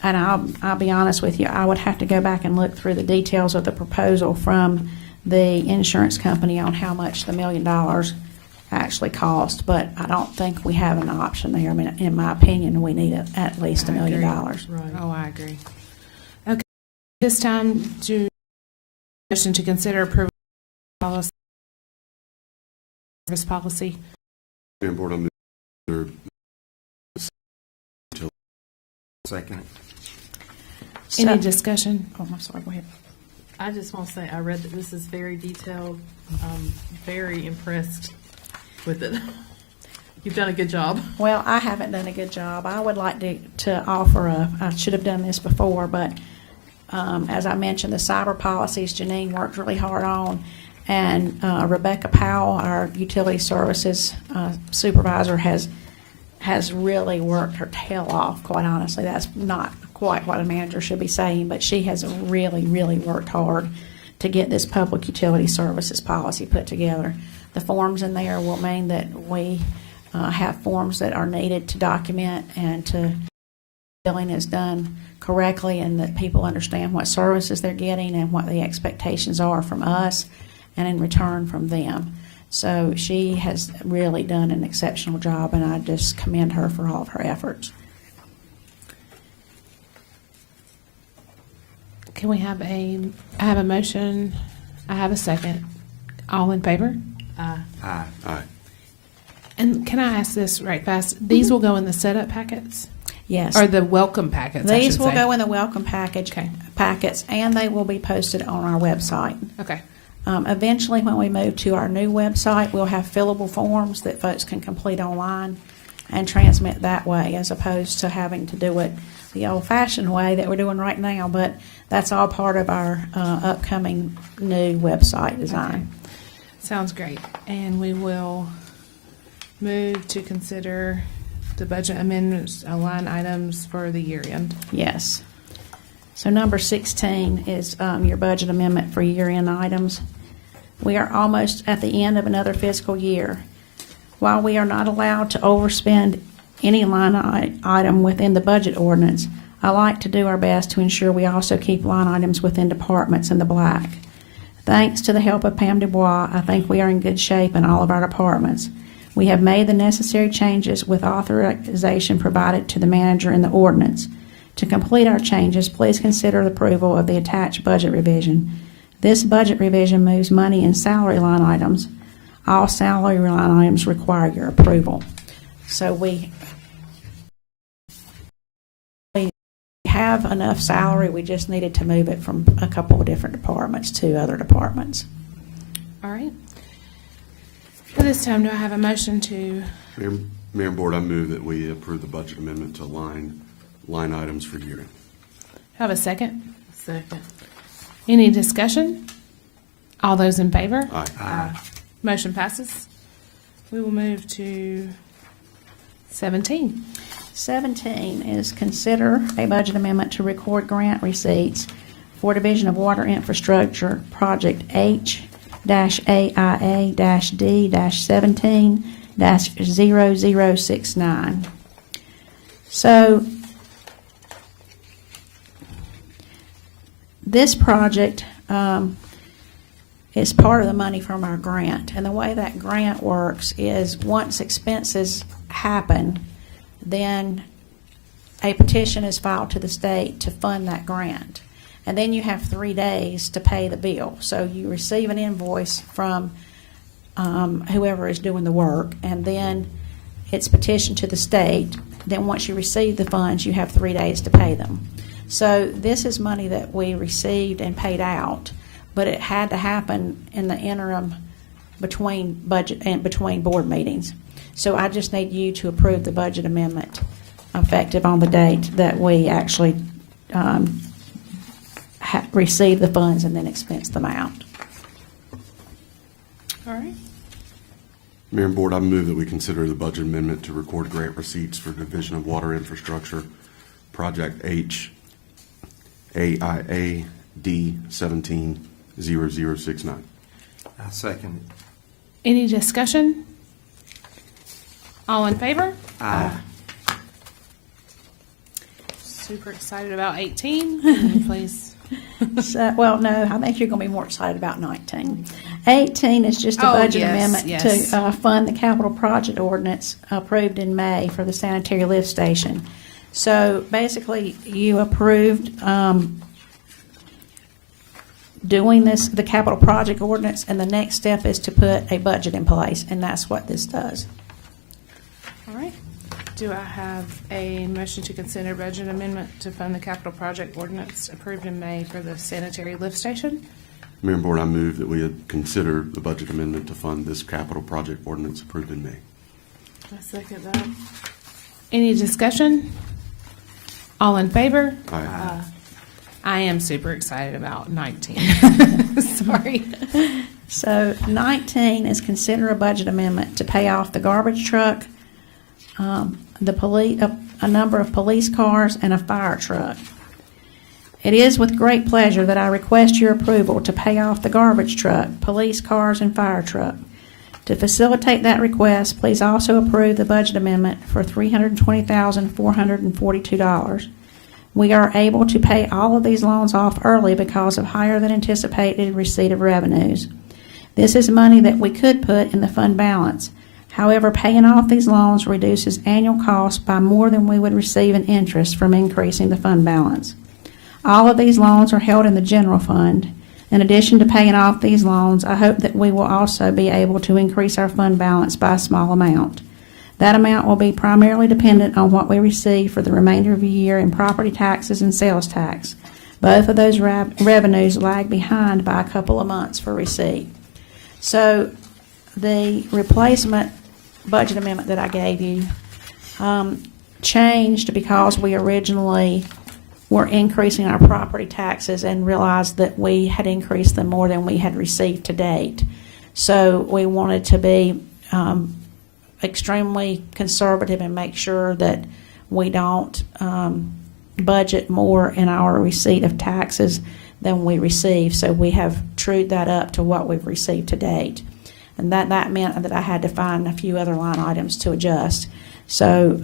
And I'll be honest with you, I would have to go back and look through the details of the proposal from the insurance company on how much the $1 million actually cost, but I don't think we have an option there. I mean, in my opinion, we need at least $1 million. Right. Oh, I agree. Okay, this time to motion to consider approving policy, service policy. Mayor and Board, I move Second. Any So- discussion? Oh, I'm sorry, go ahead. I just want to say, I read that this is very detailed. I'm very impressed with it. You've done a good job. Well, I haven't done a good job. I would like to offer I should have done this before, but as I mentioned, the cyber policies Janine worked really hard on, and Rebecca Powell, our utility services supervisor, has really worked her tail off, quite honestly. That's not quite what a manager should be saying, but she has really, really worked hard to get this public utility services policy put together. The forms in there will mean that we have forms that are needed to document and to billing is done correctly, and that people understand what services they're getting and what the expectations are from us and in return from them. So she has really done an exceptional job, and I just commend her for all of her efforts. Can we have I have a motion, I have a second. All in favor? Aye. Aye. And can I ask this right fast? These will go in the setup packets? Yes. Or the welcome packets, I These should will say. go in the welcome package Okay. packets, and they will be posted on our website. Okay. Eventually, when we move to our new website, we'll have fillable forms that folks can complete online and transmit that way, as opposed to having to do it the old-fashioned way that we're doing right now. But that's all part of our upcoming new website design. Sounds great. And we will move to consider the budget amendments, line items for the year end. Yes. So number 16 is your budget amendment for year-end items. We are almost at the end of another fiscal year. While we are not allowed to overspend any line item within the budget ordinance, I like to do our best to ensure we also keep line items within departments in the black. Thanks to the help of Pam Dubois, I think we are in good shape in all of our departments. We have made the necessary changes with authorization provided to the manager in the ordinance. To complete our changes, please consider the approval of the attached budget revision. This budget revision moves money in salary line items. All salary line items require your approval. So we have enough salary, we just needed to move it from a couple of different departments to other departments. All right. At this time, do I have a motion to, Mayor and Board, I move that we approve the budget amendment to line items for year end. have a second? Second. Any discussion? All those in favor? Aye. Motion passes. We will move to 17. 17 is consider a budget amendment to record grant receipts for Division of Water Infrastructure Project H-AIA-D-17-0069. So this project is part of the money from our grant. And the way that grant works is once expenses happen, then a petition is filed to the state to fund that grant. And then you have 3 days to pay the bill. So you receive an invoice from whoever is doing the work, and then it's petitioned to the state. Then once you receive the funds, you have 3 days to pay them. So this is money that we received and paid out, but it had to happen in the interim between budget and between board meetings. So I just need you to approve the budget amendment effective on the date that we actually receive the funds and then expense them out. All right. Mayor and Board, I move that we consider the budget amendment to record grant receipts for Division of Water Infrastructure Project H-AIA-D-17-0069. I second it. Any discussion? All in favor? Aye. Super excited about 18. Can you please So, well, no, I think you're going to be more excited about 19. 18 is just a Oh, budget yes, amendment yes. to fund the capital project ordinance approved in May for the sanitary lift station. So basically, you approved doing the capital project ordinance, and the next step is to put a budget in place, and that's what this does. All right. Do I have a motion to consider budget amendment to fund the capital project ordinance approved in May for the sanitary lift station? Mayor and Board, I move that we consider the budget amendment to fund this capital project ordinance approved in May. I second that. Any discussion? All in favor? Aye. I am super excited about 19. Sorry. So 19 is consider a budget amendment to pay off the garbage truck, a number of police cars, and a fire truck. It is with great pleasure that I request your approval to pay off the garbage truck, police cars, and fire truck. To facilitate that request, please also approve the budget amendment for $320,442. We are able to pay all of these loans off early because of higher than anticipated receipt of revenues. This is money that we could put in the fund balance. However, paying off these loans reduces annual costs by more than we would receive in interest from increasing the fund balance. All of these loans are held in the general fund. In addition to paying off these loans, I hope that we will also be able to increase our fund balance by a small amount. That amount will be primarily dependent on what we receive for the remainder of the year in property taxes and sales tax. Both of those revenues lag behind by a couple of months for receipt. So the replacement budget amendment that I gave you changed because we originally were increasing our property taxes and realized that we had increased them more than we had received to date. So we wanted to be extremely conservative and make sure that we don't budget more in our receipt of taxes than we receive. So we have trued that up to what we've received to date. And that meant that I had to find a few other line items to adjust. So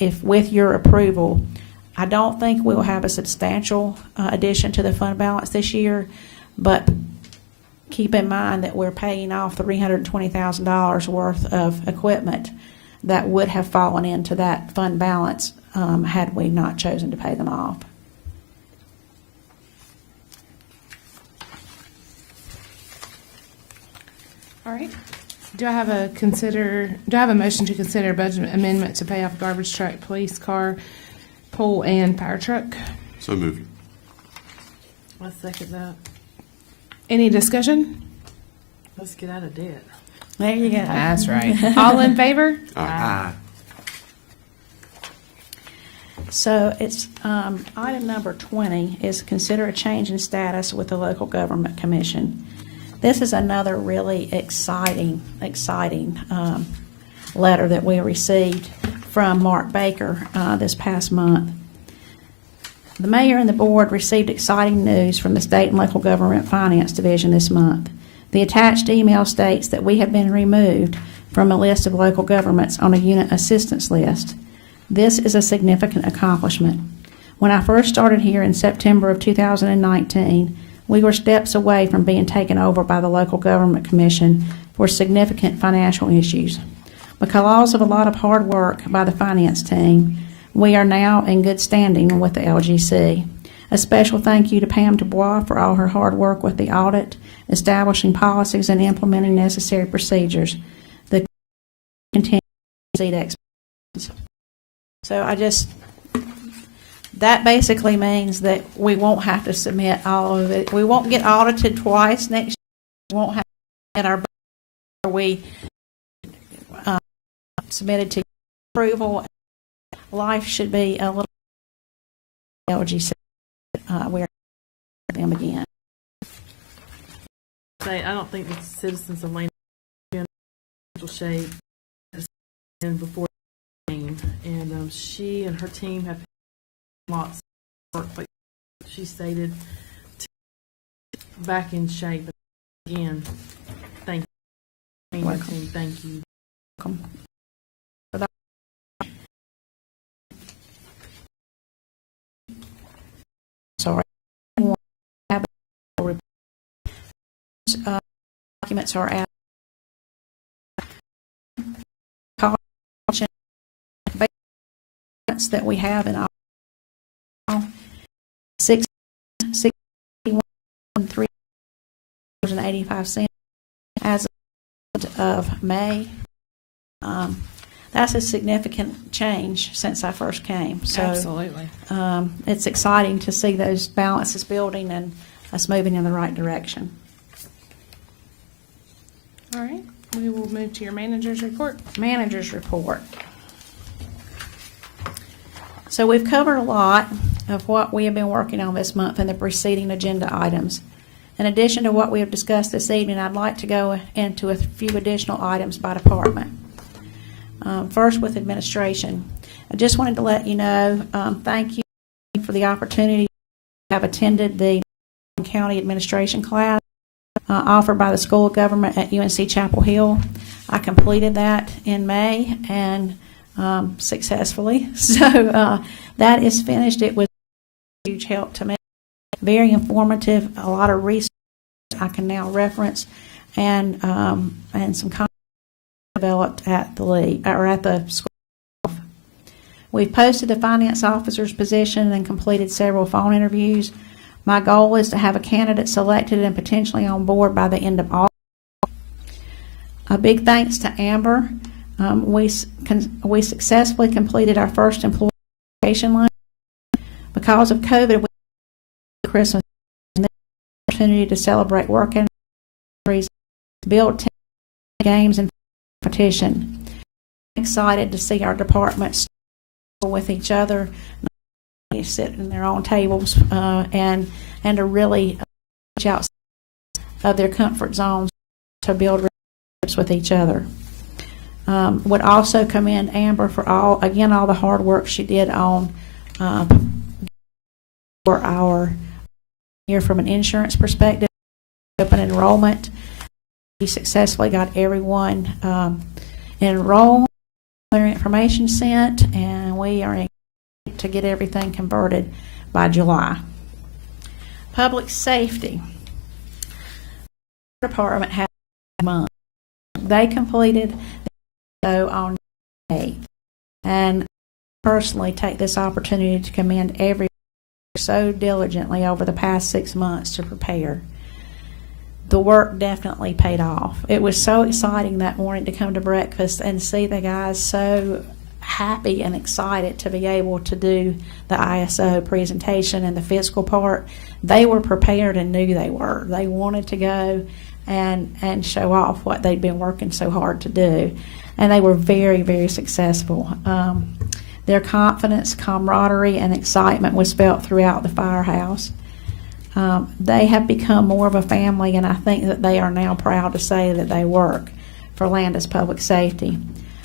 if with your approval, I don't think we will have a substantial addition to the fund balance this year, but keep in mind that we're paying off $320,000 worth of equipment that would have fallen into that fund balance had we not chosen to pay them off. All right. Do I have a motion to consider budget amendment to pay off garbage truck, police car, pool, and fire truck? So moved. I second that. Any discussion? Let's get out of debt. There you go. That's right. All in favor? Aye. So it's item number 20 is consider a change in status with the local government commission. This is another really exciting letter that we received from Mark Baker this past month. The mayor and the board received exciting news from the State and Local Government Finance Division this month. The attached email states that we have been removed from a list of local governments on a unit assistance list. This is a significant accomplishment. When I first started here in September of 2019, we were steps away from being taken over by the Local Government Commission for significant financial issues. Because of a lot of hard work by the finance team, we are now in good standing with the LGC. A special thank you to Pam Dubois for all her hard work with the audit, establishing policies, and implementing necessary procedures. The continue to exceed expectations. So that basically means that we won't have to submit all of it. We won't get audited twice next year. We won't have to get our budget we submitted to approval. Life should be a little LGC. We're them again. I don't think the citizens of Landis are in financial shape and before and she and her team have lots of work, like she stated, to back in shape. Again, thank you. Welcome. Thank you. Welcome. Sorry. documents are out. That we have in all 61,385 as of May. That's a significant change since I first came. So Absolutely. it's exciting to see those balances building and us moving in the right direction. All right. We will move to your manager's report. Manager's report. So we've covered a lot of what we have been working on this month in the preceding agenda items. In addition to what we have discussed this evening, I'd like to go into a few additional items by department. First, with administration. I just wanted to let you know, thank you for the opportunity to have attended the county administration class offered by the School of Government at UNC Chapel Hill. I completed that in May and successfully. So that is finished. It was a huge help to me. Very informative, a lot of research I can now reference, and some content developed at the school. We've posted the finance officer's position and completed several phone interviews. My goal is to have a candidate selected and potentially on board by the end of August. A big thanks to Amber. We successfully completed our first employee education line. Because of COVID, we had Christmas and the opportunity to celebrate work anniversaries, build games and competition. I'm excited to see our departments with each other, sit in their own tables, and to really reach out of their comfort zones to build relationships with each other. Would also commend Amber for all the hard work she did on for our year from an insurance perspective, open enrollment. We successfully got everyone enrolled, their information sent, and we are to get everything converted by July. Public safety. The department had a month. They completed on 8th, and personally take this opportunity to commend everyone so diligently over the past 6 months to prepare. The work definitely paid off. It was so exciting that morning to come to breakfast and see the guys so happy and excited to be able to do the ISO presentation and the physical part. They were prepared and knew they were. They wanted to go and show off what they'd been working so hard to do. And they were very, very successful. Their confidence, camaraderie, and excitement was felt throughout the firehouse. They have become more of a family, and I think that they are now proud to say that they work for Landis Public Safety.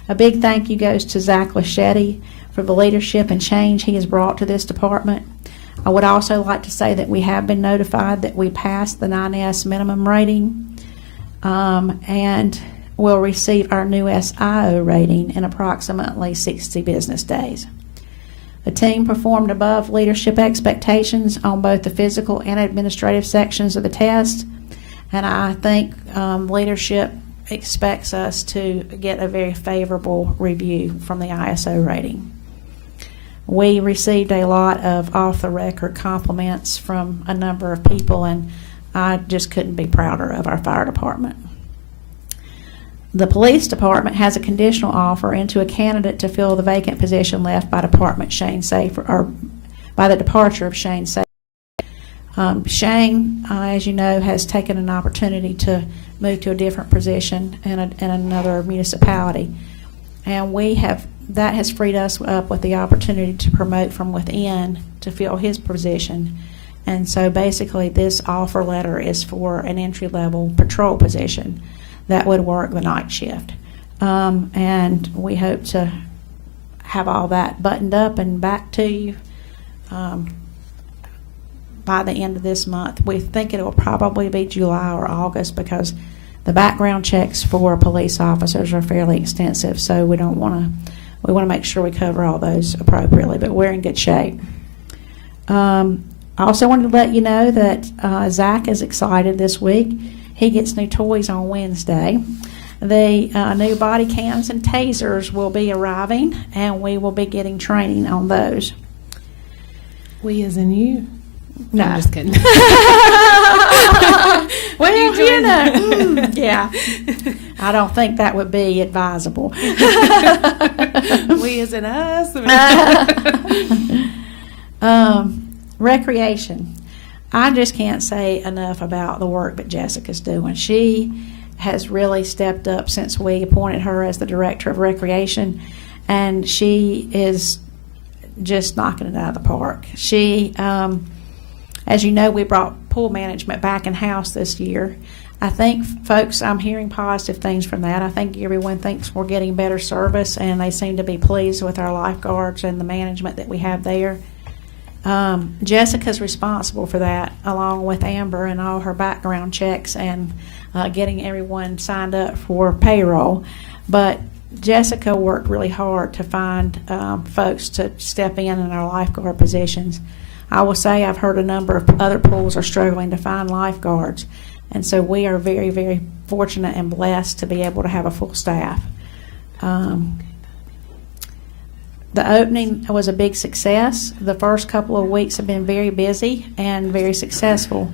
A big thank you goes to Zach Lachetti for the leadership and change he has brought to this department. I would also like to say that we have been notified that we passed the 9S minimum rating, and will receive our new SIO rating in approximately 60 business days. The team performed above leadership expectations on both the physical and administrative sections of the test, and I think leadership expects us to get a very favorable review from the ISO rating. We received a lot of off-the-record compliments from a number of people, and I just couldn't be prouder of our fire department. The police department has a conditional offer into a candidate to fill the vacant position left by Department Shane Safer, or by the departure of Shane Safer. Shane, as you know, has taken an opportunity to move to a different position in another municipality, and that has freed us up with the opportunity to promote from within to fill his position. And so basically this offer letter is for an entry-level patrol position that would work the night shift. And we hope to have all that buttoned up and back to you by the end of this month. We think it will probably be July or August because the background checks for police officers are fairly extensive, so we want to make sure we cover all those appropriately, but we're in good shape. I also wanted to let you know that Zach is excited this week. He gets new toys on Wednesday. The new body cams and tasers will be arriving, and we will be getting training on those. We as in you? No. I'm just kidding. Well, You join- yeah. I don't think that would be advisable. We as in us. Recreation. I just can't say enough about the work that Jessica's doing. She has really stepped up since we appointed her as the director of recreation, and she is just knocking it out of the park. She, as you know, we brought pool management back in house this year. I think, folks, I'm hearing positive things from that. I think everyone thinks we're getting better service, and they seem to be pleased with our lifeguards and the management that we have there. Jessica's responsible for that, along with Amber and all her background checks and getting everyone signed up for payroll. But Jessica worked really hard to find folks to step in our lifeguard positions. I will say I've heard a number of other pools are struggling to find lifeguards, and so we are very, very fortunate and blessed to be able to have a full staff. The opening was a big success. The first couple of weeks have been very busy and very successful.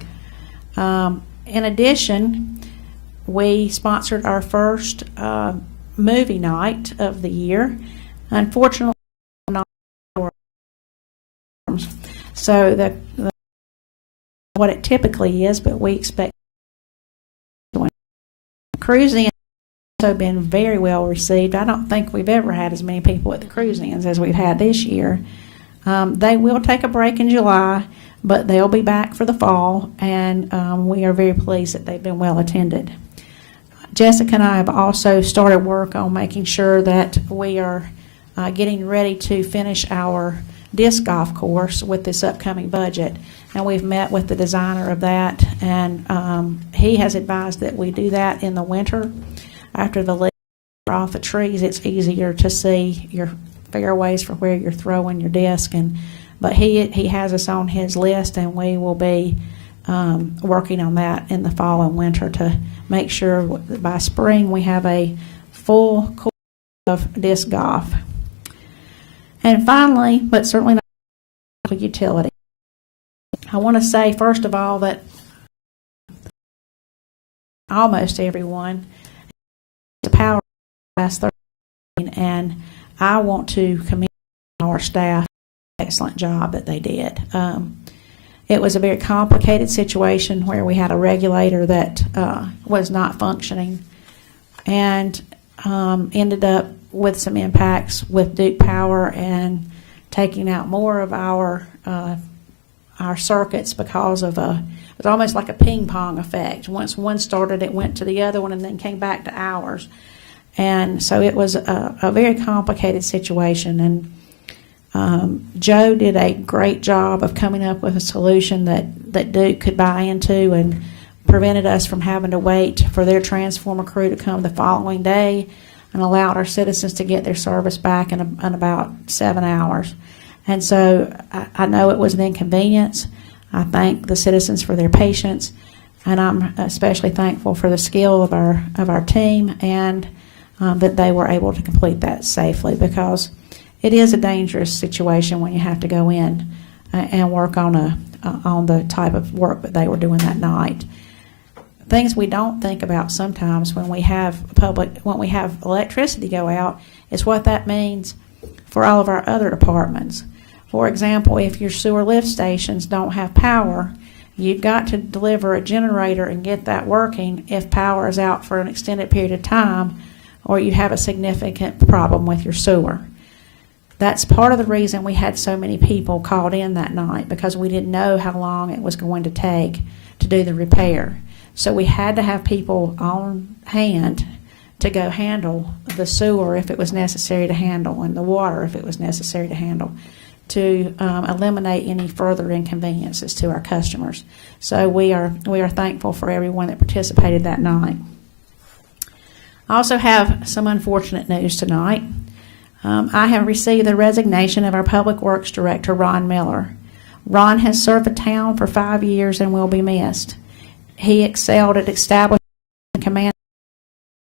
In addition, we sponsored our first movie night of the year. Unfortunately, not so the what it typically is, but we expect cruising has also been very well received. I don't think we've ever had as many people at the cruise-ins as we've had this year. They will take a break in July, but they'll be back for the fall, and we are very pleased that they've been well attended. Jessica and I have also started work on making sure that we are getting ready to finish our disc golf course with this upcoming budget, and we've met with the designer of that, and he has advised that we do that in the winter. After the leaves are off the trees, it's easier to see your fairways for where you're throwing your disc, but he has us on his list, and we will be working on that in the fall and winter to make sure by spring we have a full course of disc golf. And finally, but certainly not utility, I want to say first of all that almost everyone the power last 13, and I want to commend our staff for the excellent job that they did. It was a very complicated situation where we had a regulator that was not functioning, and ended up with some impacts with Duke Power and taking out more of our circuits because of it was almost like a ping pong effect. Once one started, it went to the other one and then came back to ours. And so it was a very complicated situation. And Joe did a great job of coming up with a solution that Duke could buy into and prevented us from having to wait for their transformer crew to come the following day, and allowed our citizens to get their service back in about 7 hours. And so I know it was an inconvenience. I thank the citizens for their patience, and I'm especially thankful for the skill of our team, and that they were able to complete that safely, because it is a dangerous situation when you have to go in and work on the type of work that they were doing that night. Things we don't think about sometimes when we have electricity go out is what that means for all of our other departments. For example, if your sewer lift stations don't have power, you've got to deliver a generator and get that working if power is out for an extended period of time, or you have a significant problem with your sewer. That's part of the reason we had so many people called in that night, because we didn't know how long it was going to take to do the repair. So we had to have people on hand to go handle the sewer if it was necessary to handle, and the water if it was necessary to handle, to eliminate any further inconveniences to our customers. So we are thankful for everyone that participated that night. I also have some unfortunate news tonight. I have received the resignation of our Public Works Director, Ron Miller. Ron has served the town for 5 years and will be missed. He excelled at establishing command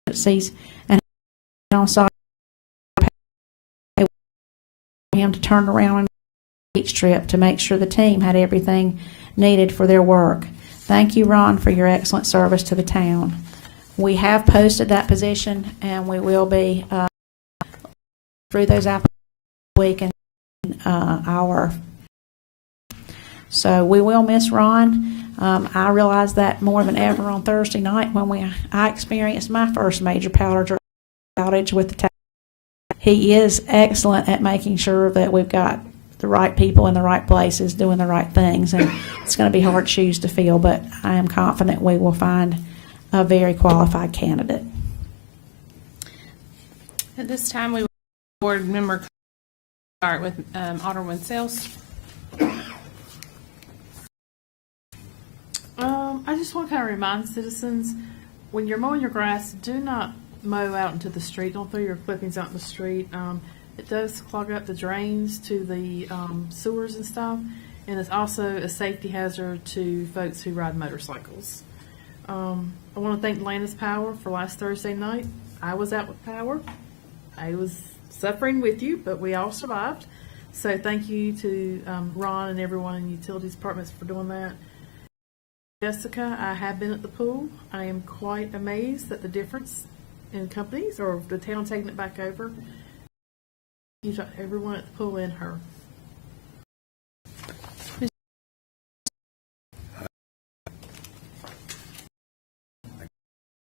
agencies and on site him to turn around each trip to make sure the team had everything needed for their work. Thank you, Ron, for your excellent service to the town. We have posted that position, and we will be through those applications week and so we will miss Ron. I realized that more than ever on Thursday night when I experienced my first major power outage with the town. He is excellent at making sure that we've got the right people in the right places doing the right things, and it's going to be hard shoes to fill, but I am confident we will find a very qualified candidate. At this time, we will board member start with Alderman Sales. I just want to kind of remind citizens, when you're mowing your grass, do not mow out into the street. Don't throw your clippings out in the street. It does clog up the drains to the sewers and stuff, and it's also a safety hazard to folks who ride motorcycles. I want to thank Landis Power for last Thursday night. I was out with power. I was suffering with you, but we all survived. So thank you to Ron and everyone in utilities departments for doing that. Jessica, I have been at the pool. I am quite amazed at the difference in companies or the town taking it back over. You got everyone at the pool and her.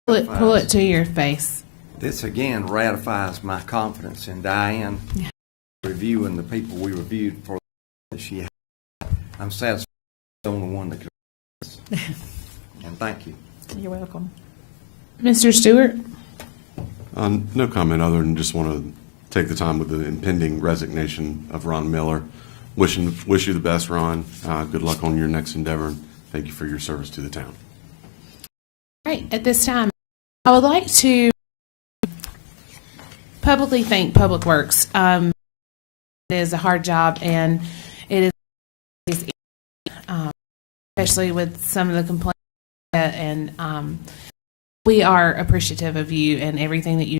Pull it to your face. This again ratifies my confidence in Diane reviewing the people we reviewed for that she had. I'm satisfied the only one that could. And thank you. You're welcome. Mr. Stewart? No comment other than just want to take the time with the impending resignation of Ron Miller. Wish you the best, Ron. Good luck on your next endeavor. And thank you for your service to the town. All right, at this time, I would like to publicly thank Public Works. It is a hard job, and it is especially with some of the complaints, and we are appreciative of you and everything that you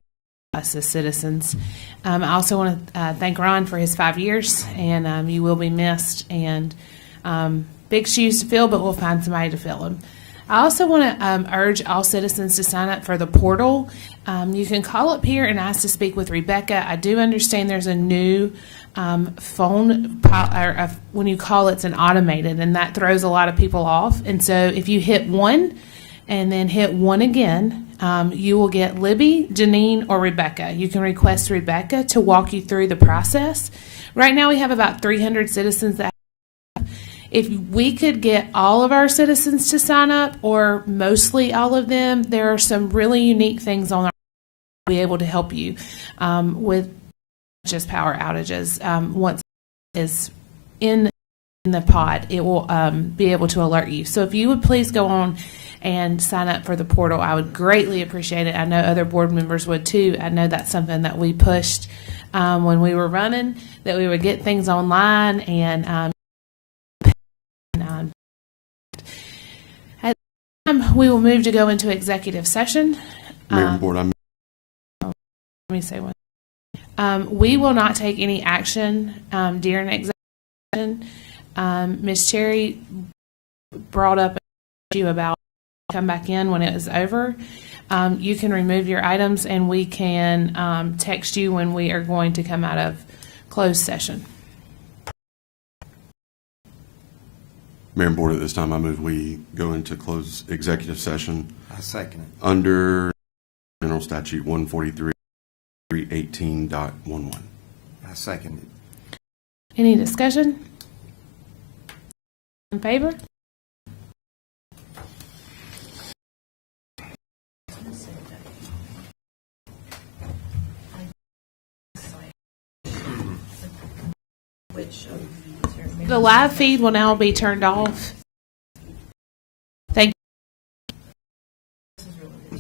do us as citizens. I also want to thank Ron for his 5 years, and you will be missed, and big shoes to fill, but we'll find somebody to fill them. I also want to urge all citizens to sign up for the portal. You can call up here and ask to speak with Rebecca. I do understand there's a new phone, when you call it's an automated, and that throws a lot of people off. And so if you hit 1 and then hit 1 again, you will get Libby, Janine, or Rebecca. You can request Rebecca to walk you through the process. Right now we have about 300 citizens that if we could get all of our citizens to sign up, or mostly all of them, there are some really unique things on our be able to help you with just power outages. Once it is in the pod, it will be able to alert you. So if you would please go on and sign up for the portal, I would greatly appreciate it. I know other board members would too. I know that's something that we pushed when we were running, that we would get things online, and at the time we will move to go into executive session. Mayor and Board, Let me say one. We will not take any action during executive session. Ms. Cherry brought up an issue about come back in when it is over. You can remove your items, and we can text you when we are going to come out of closed session. Mayor and Board, at this time, I move we go into closed executive session I second it. under General Statute 143.18.11. I second it. Any discussion? In favor? The live feed will now be turned off.